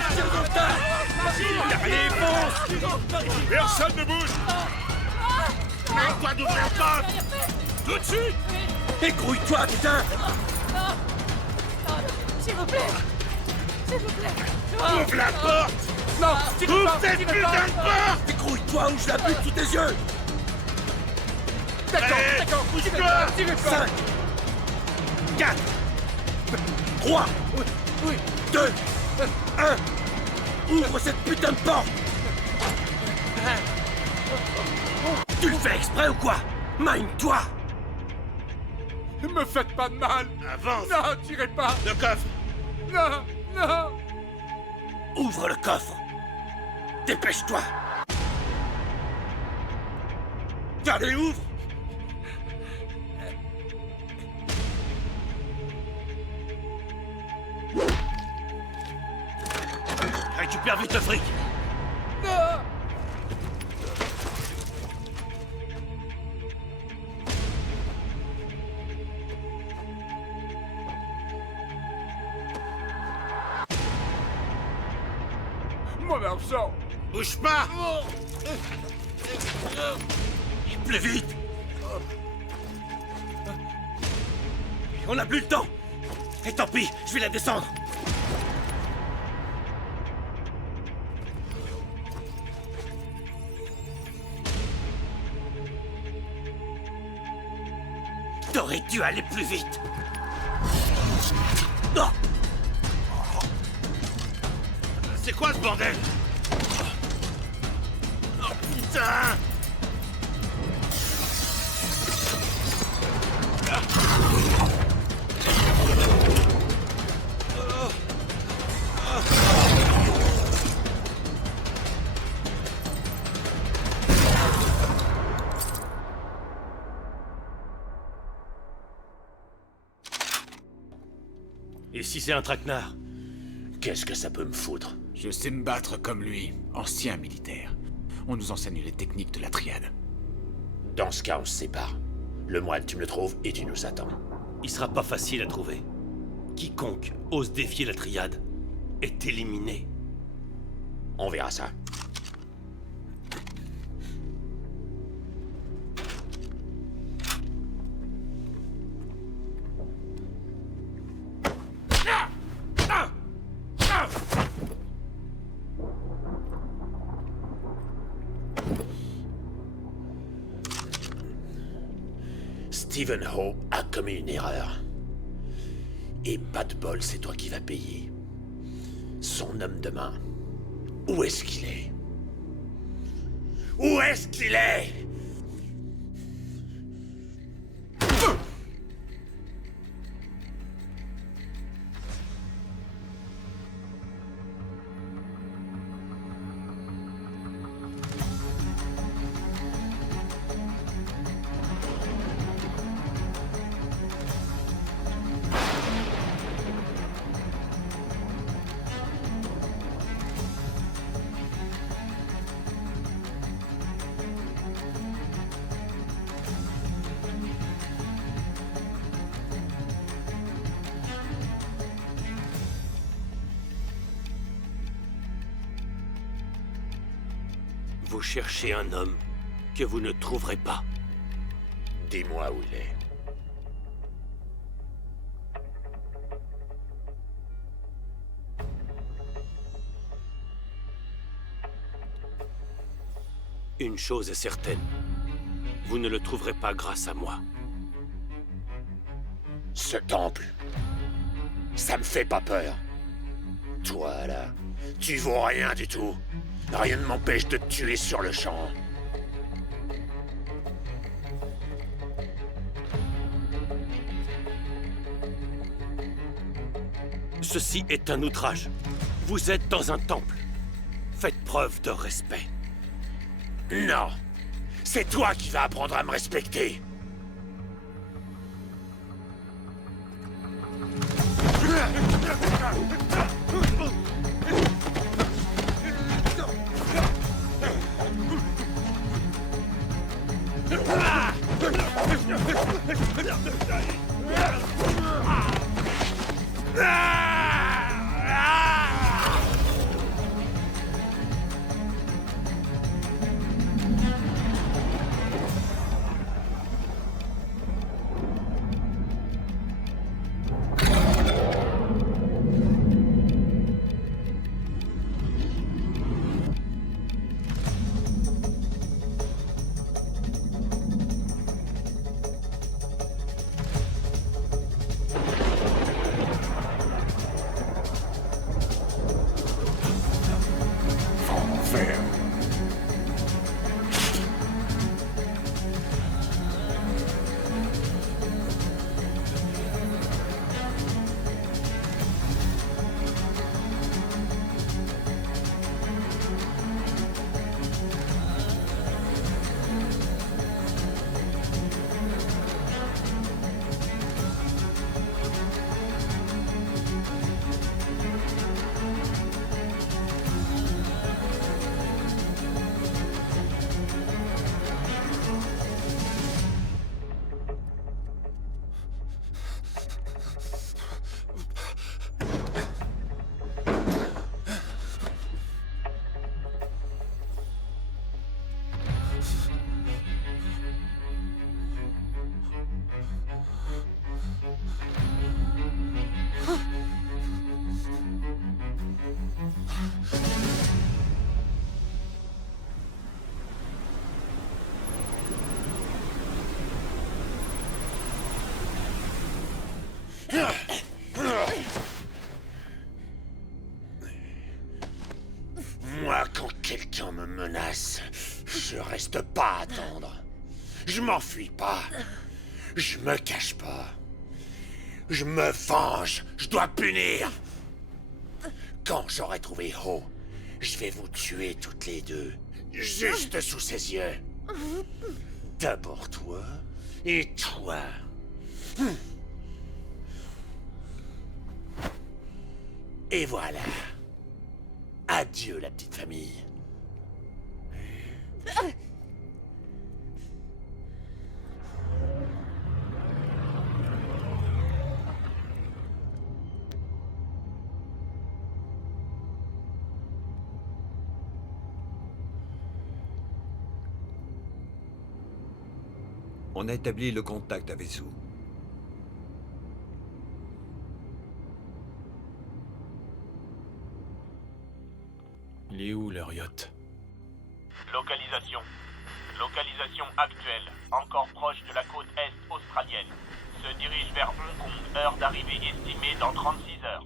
Je tire dans le tas! Allez, fonce! Personne ne bouge! Mets-toi d'ouvrir la porte! Tout de suite! Égrouille-toi, putain! S'il vous plaît! S'il vous plaît! Ouvre la porte! Non! Ouvre cette putain de porte! Égrouille-toi ou je la bute sous tes yeux! D'accord, bouge-toi! 5, 4, 3, 2, 1, ouvre cette putain de porte! Tu le fais exprès ou quoi? Mine-toi! Ne me faites pas de mal! Avance! Non, tirez pas! Le coffre! Non, non! Ouvre le coffre! Dépêche-toi! Allez, ouvre! Récupère vite le fric! Non! Mon argent! Bouge pas! Plus vite! On n'a plus le temps! Et tant pis, je vais la descendre! T'aurais dû aller plus vite! Non! C'est quoi ce bordel? Oh putain! Et si c'est un traquenard? Qu'est-ce que ça peut me foutre? Je sais me battre comme lui, ancien militaire. On nous enseigne les techniques de la triade. Dans ce cas, on se sépare. Le moine, tu me le trouves et tu nous attends. Il sera pas facile à trouver. Quiconque ose défier la triade est éliminé. On verra ça. Stephen Ho a commis une erreur. Et pas de bol, c'est toi qui vas payer. Son homme de main, où est-ce qu'il est? Où est-ce qu'il est? Vous cherchez un homme que vous ne trouverez pas. Dis-moi où il est. Une chose est certaine. Vous ne le trouverez pas grâce à moi. Ce temple, ça me fait pas peur. Toi, là, tu vaux rien du tout. Rien ne m'empêche de te tuer sur le champ. Ceci est un outrage. Vous êtes dans un temple. Faites preuve de respect. Non, c'est toi qui vas apprendre à me respecter. Moi, quand quelqu'un me menace, je reste pas à attendre. Je m'enfuis pas. Je me cache pas. Je me venge. Je dois punir. Quand j'aurai trouvé Ho, je vais vous tuer toutes les deux. Juste sous ses yeux. D'abord toi et toi. Et voilà. Adieu, la petite famille. On a établi le contact avec Zhu. Il est où leur yacht? Localisation. Localisation actuelle, encore proche de la côte est australienne. Se dirige vers Hong Kong, heure d'arrivée estimée dans 36 heures.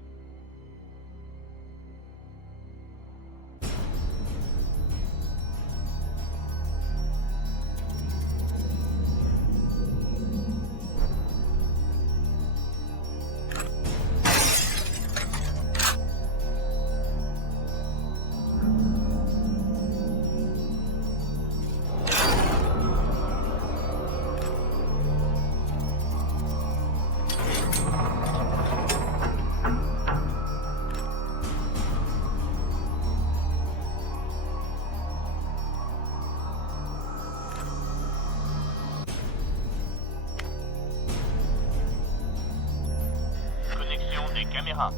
Des caméras.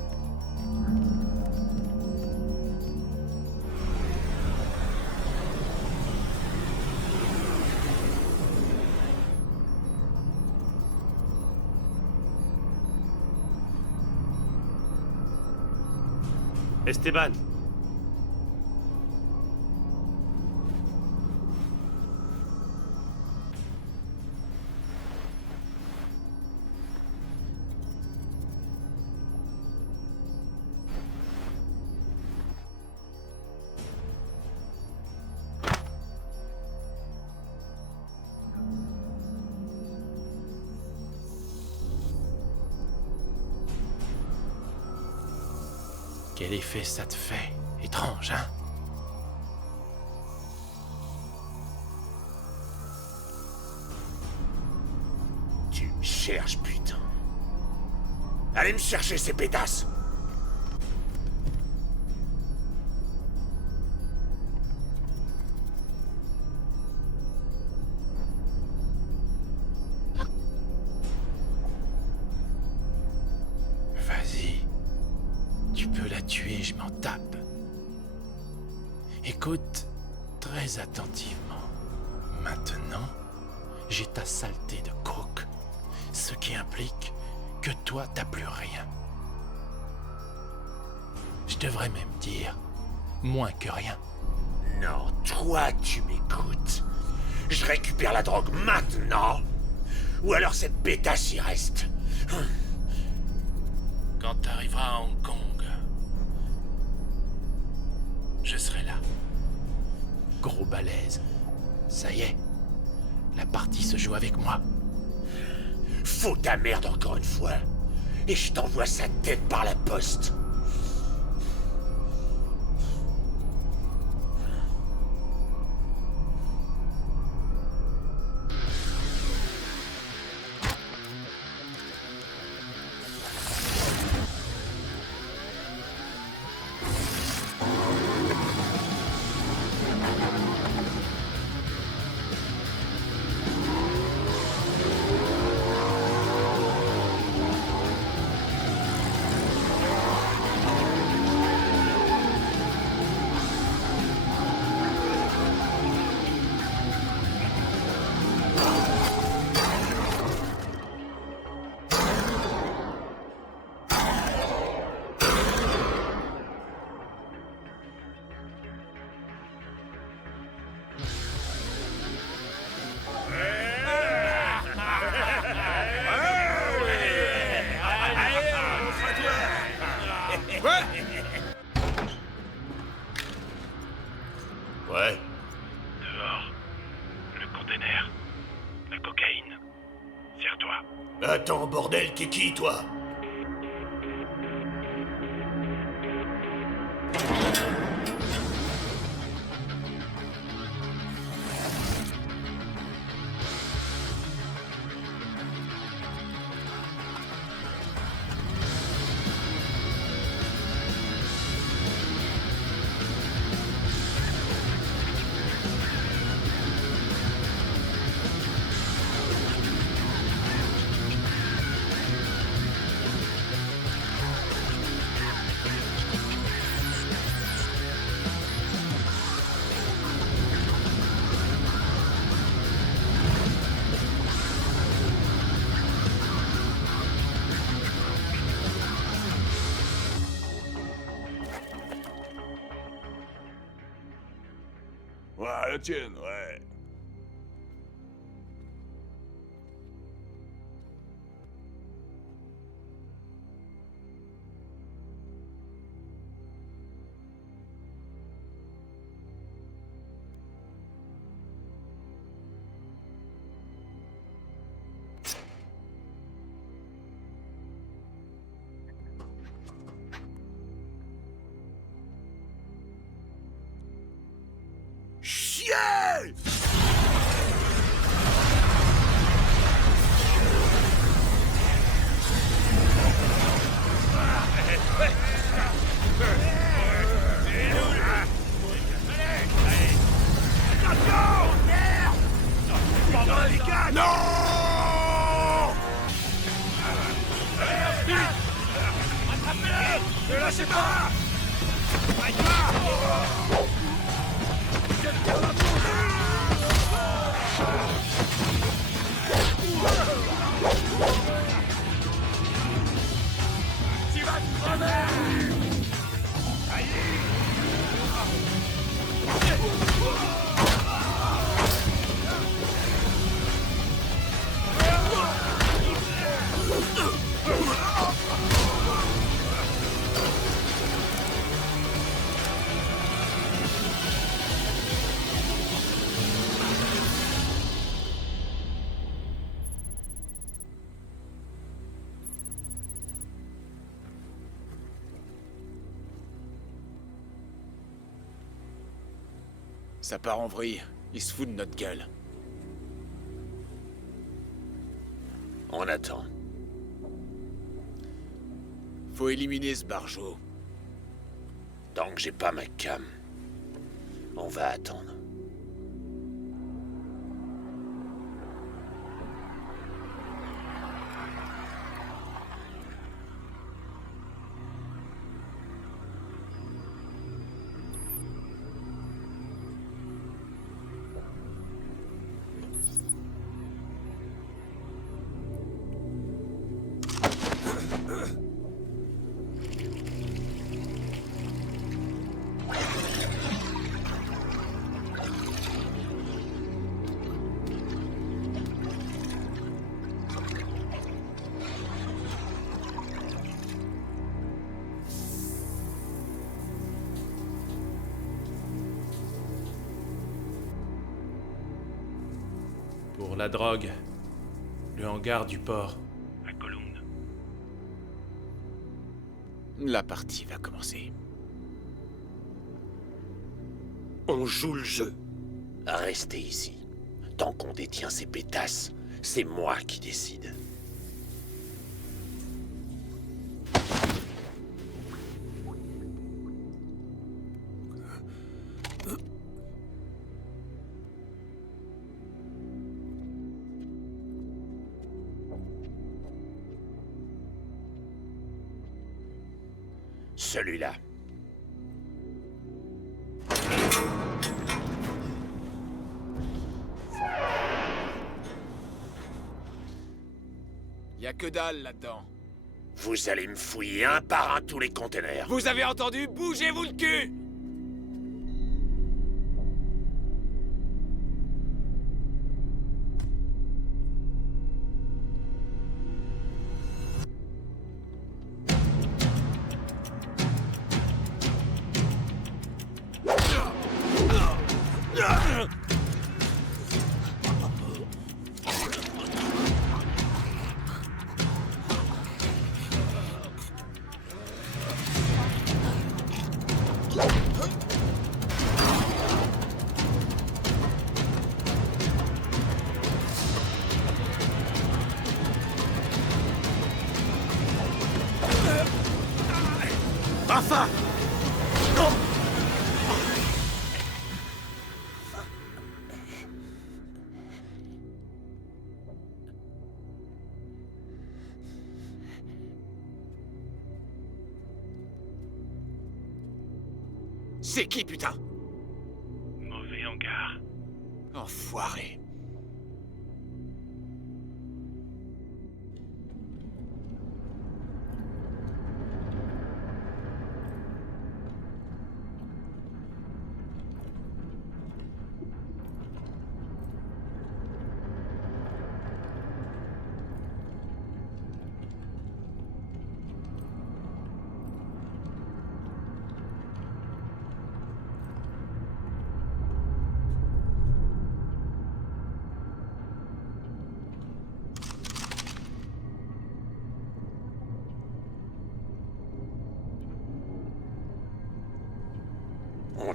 Esteban. Quel effet ça te fait? Étrange, hein? Tu me cherches, putain. Allez me chercher ces pétasses. Vas-y. Tu peux la tuer, je m'en tape. Écoute très attentivement. Maintenant, j'ai ta saleté de coke. Ce qui implique que toi, t'as plus rien. Je devrais même dire moins que rien. Non, toi, tu m'écoutes. Je récupère la drogue maintenant. Ou alors cette pétasse y reste. Quand t'arriveras à Hong Kong, je serai là. Gros balèze. Ça y est. La partie se joue avec moi. Fous ta merde encore une fois. Et je t'envoie sa tête par la poste. Ouais. Dehors. Le container. La cocaïne. Serre-toi. Attends, bordel, t'es qui, toi? Ouais, la tienne, ouais. chier! Non! Attrapez-le! Ne lâchez pas! Tu vas te crever! Ça part en vrille. Ils se foutent de notre gueule. On attend. Faut éliminer ce barjot. Tant que j'ai pas ma cam, on va attendre. Pour la drogue, le hangar du port. À Cologne. La partie va commencer. On joue le jeu. Restez ici. Tant qu'on détient ces pétasses, c'est moi qui décide. Celui-là. Y a que dalle là-dedans. Vous allez me fouiller un par un tous les containers. Vous avez entendu? Bougez-vous le cul! Enfin! Non! C'est qui, putain? Mauvais hangar. Enfoiré.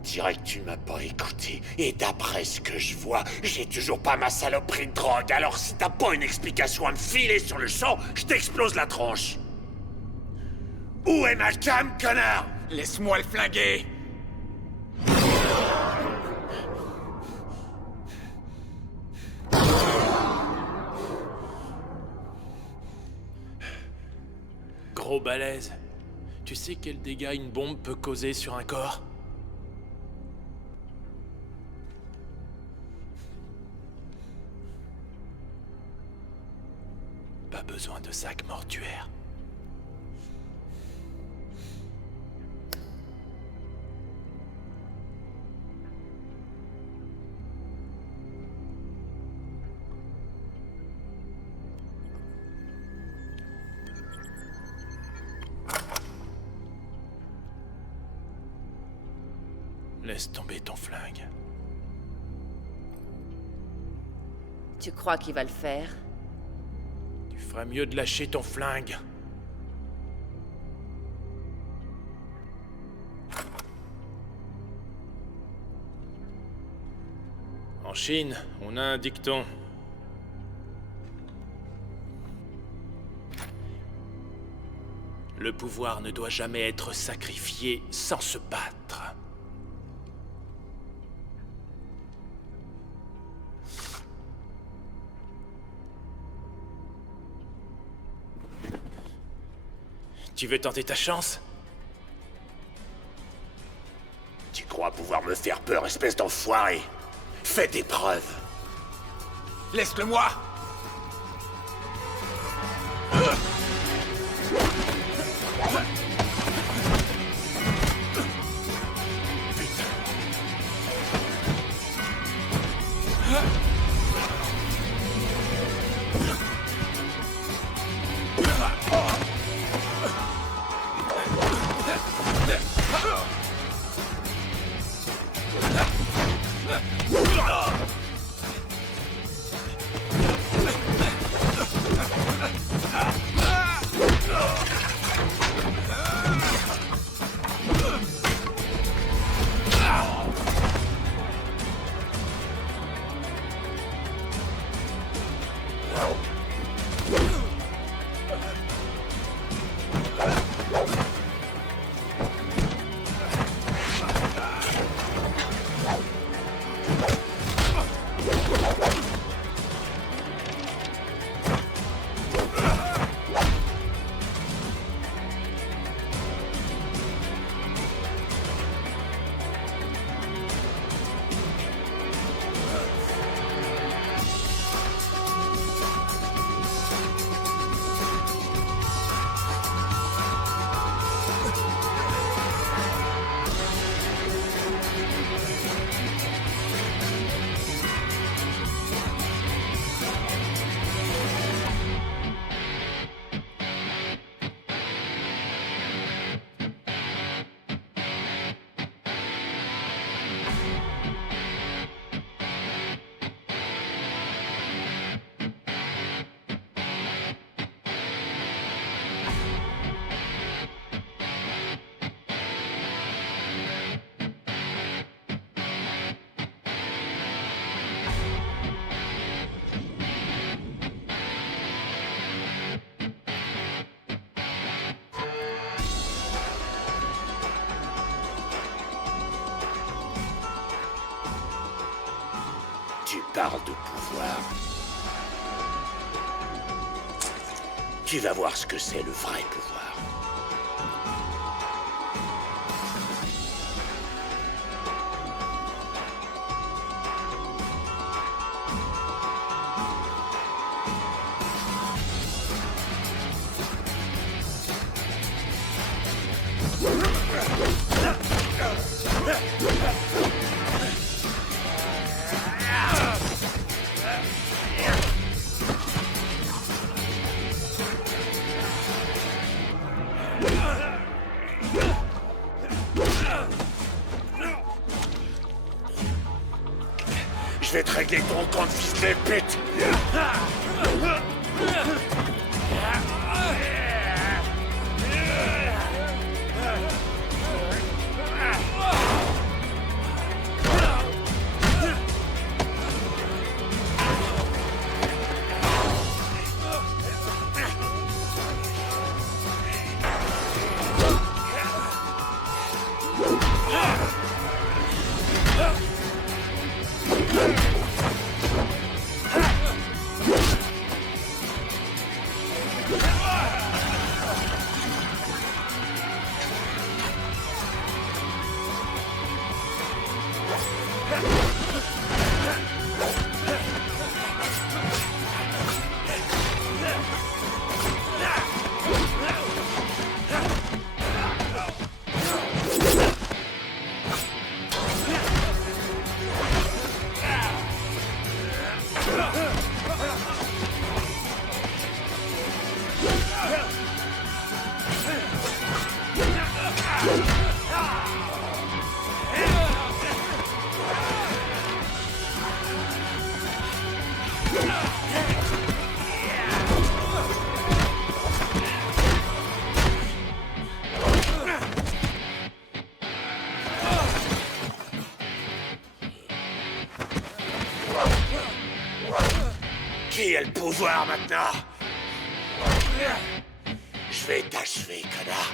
dirait que tu m'as pas écouté. Et d'après ce que je vois, j'ai toujours pas ma saloperie de drogue. Alors si t'as pas une explication à me filer sur le champ, je t'explose la tronche. Où est ma cam, connard? Laisse-moi le flinguer. Gros balèze. Tu sais quel dégât une bombe peut causer sur un corps? Pas besoin de sac mortuaire. Laisse tomber ton flingue. Tu crois qu'il va le faire? Tu ferais mieux de lâcher ton flingue. En Chine, on a un dicton. Le pouvoir ne doit jamais être sacrifié sans se battre. Tu veux tenter ta chance? Tu crois pouvoir me faire peur, espèce d'enfoiré? Fais tes preuves. Laisse-le-moi. Tu parles de pouvoir. Tu vas voir ce que c'est le vrai pouvoir. Je vais te régler ton compte, fils de pute! Qui a le pouvoir maintenant? Je vais t'achever, connard.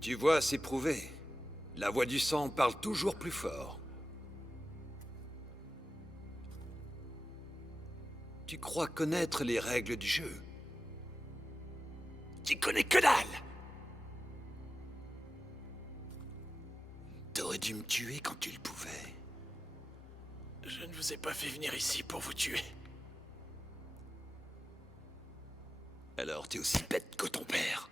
Tu vois, c'est prouvé. La voix du sang parle toujours plus fort. Tu crois connaître les règles du jeu? Tu connais que dalle! T'aurais dû me tuer quand tu le pouvais. Je ne vous ai pas fait venir ici pour vous tuer. Alors t'es aussi bête que ton père.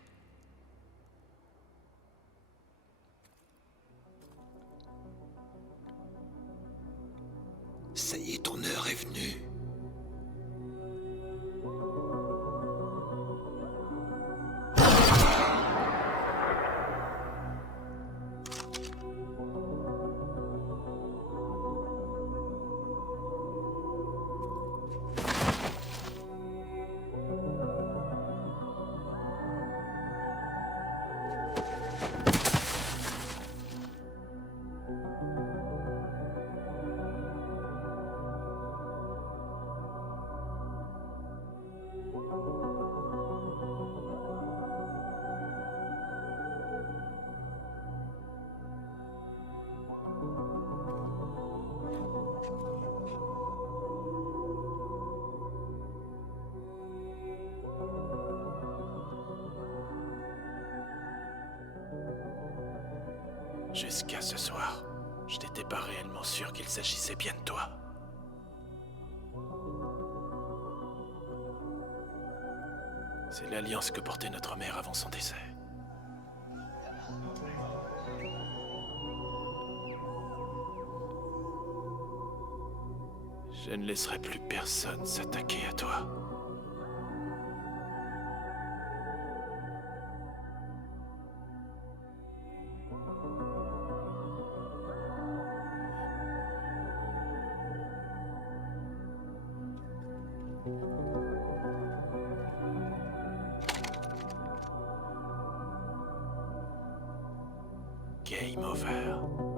Ça y est, ton heure est venue. Jusqu'à ce soir, je n'étais pas réellement sûr qu'il s'agissait bien de toi. C'est l'alliance que portait notre mère avant son décès. Je ne laisserai plus personne s'attaquer à toi. Game over.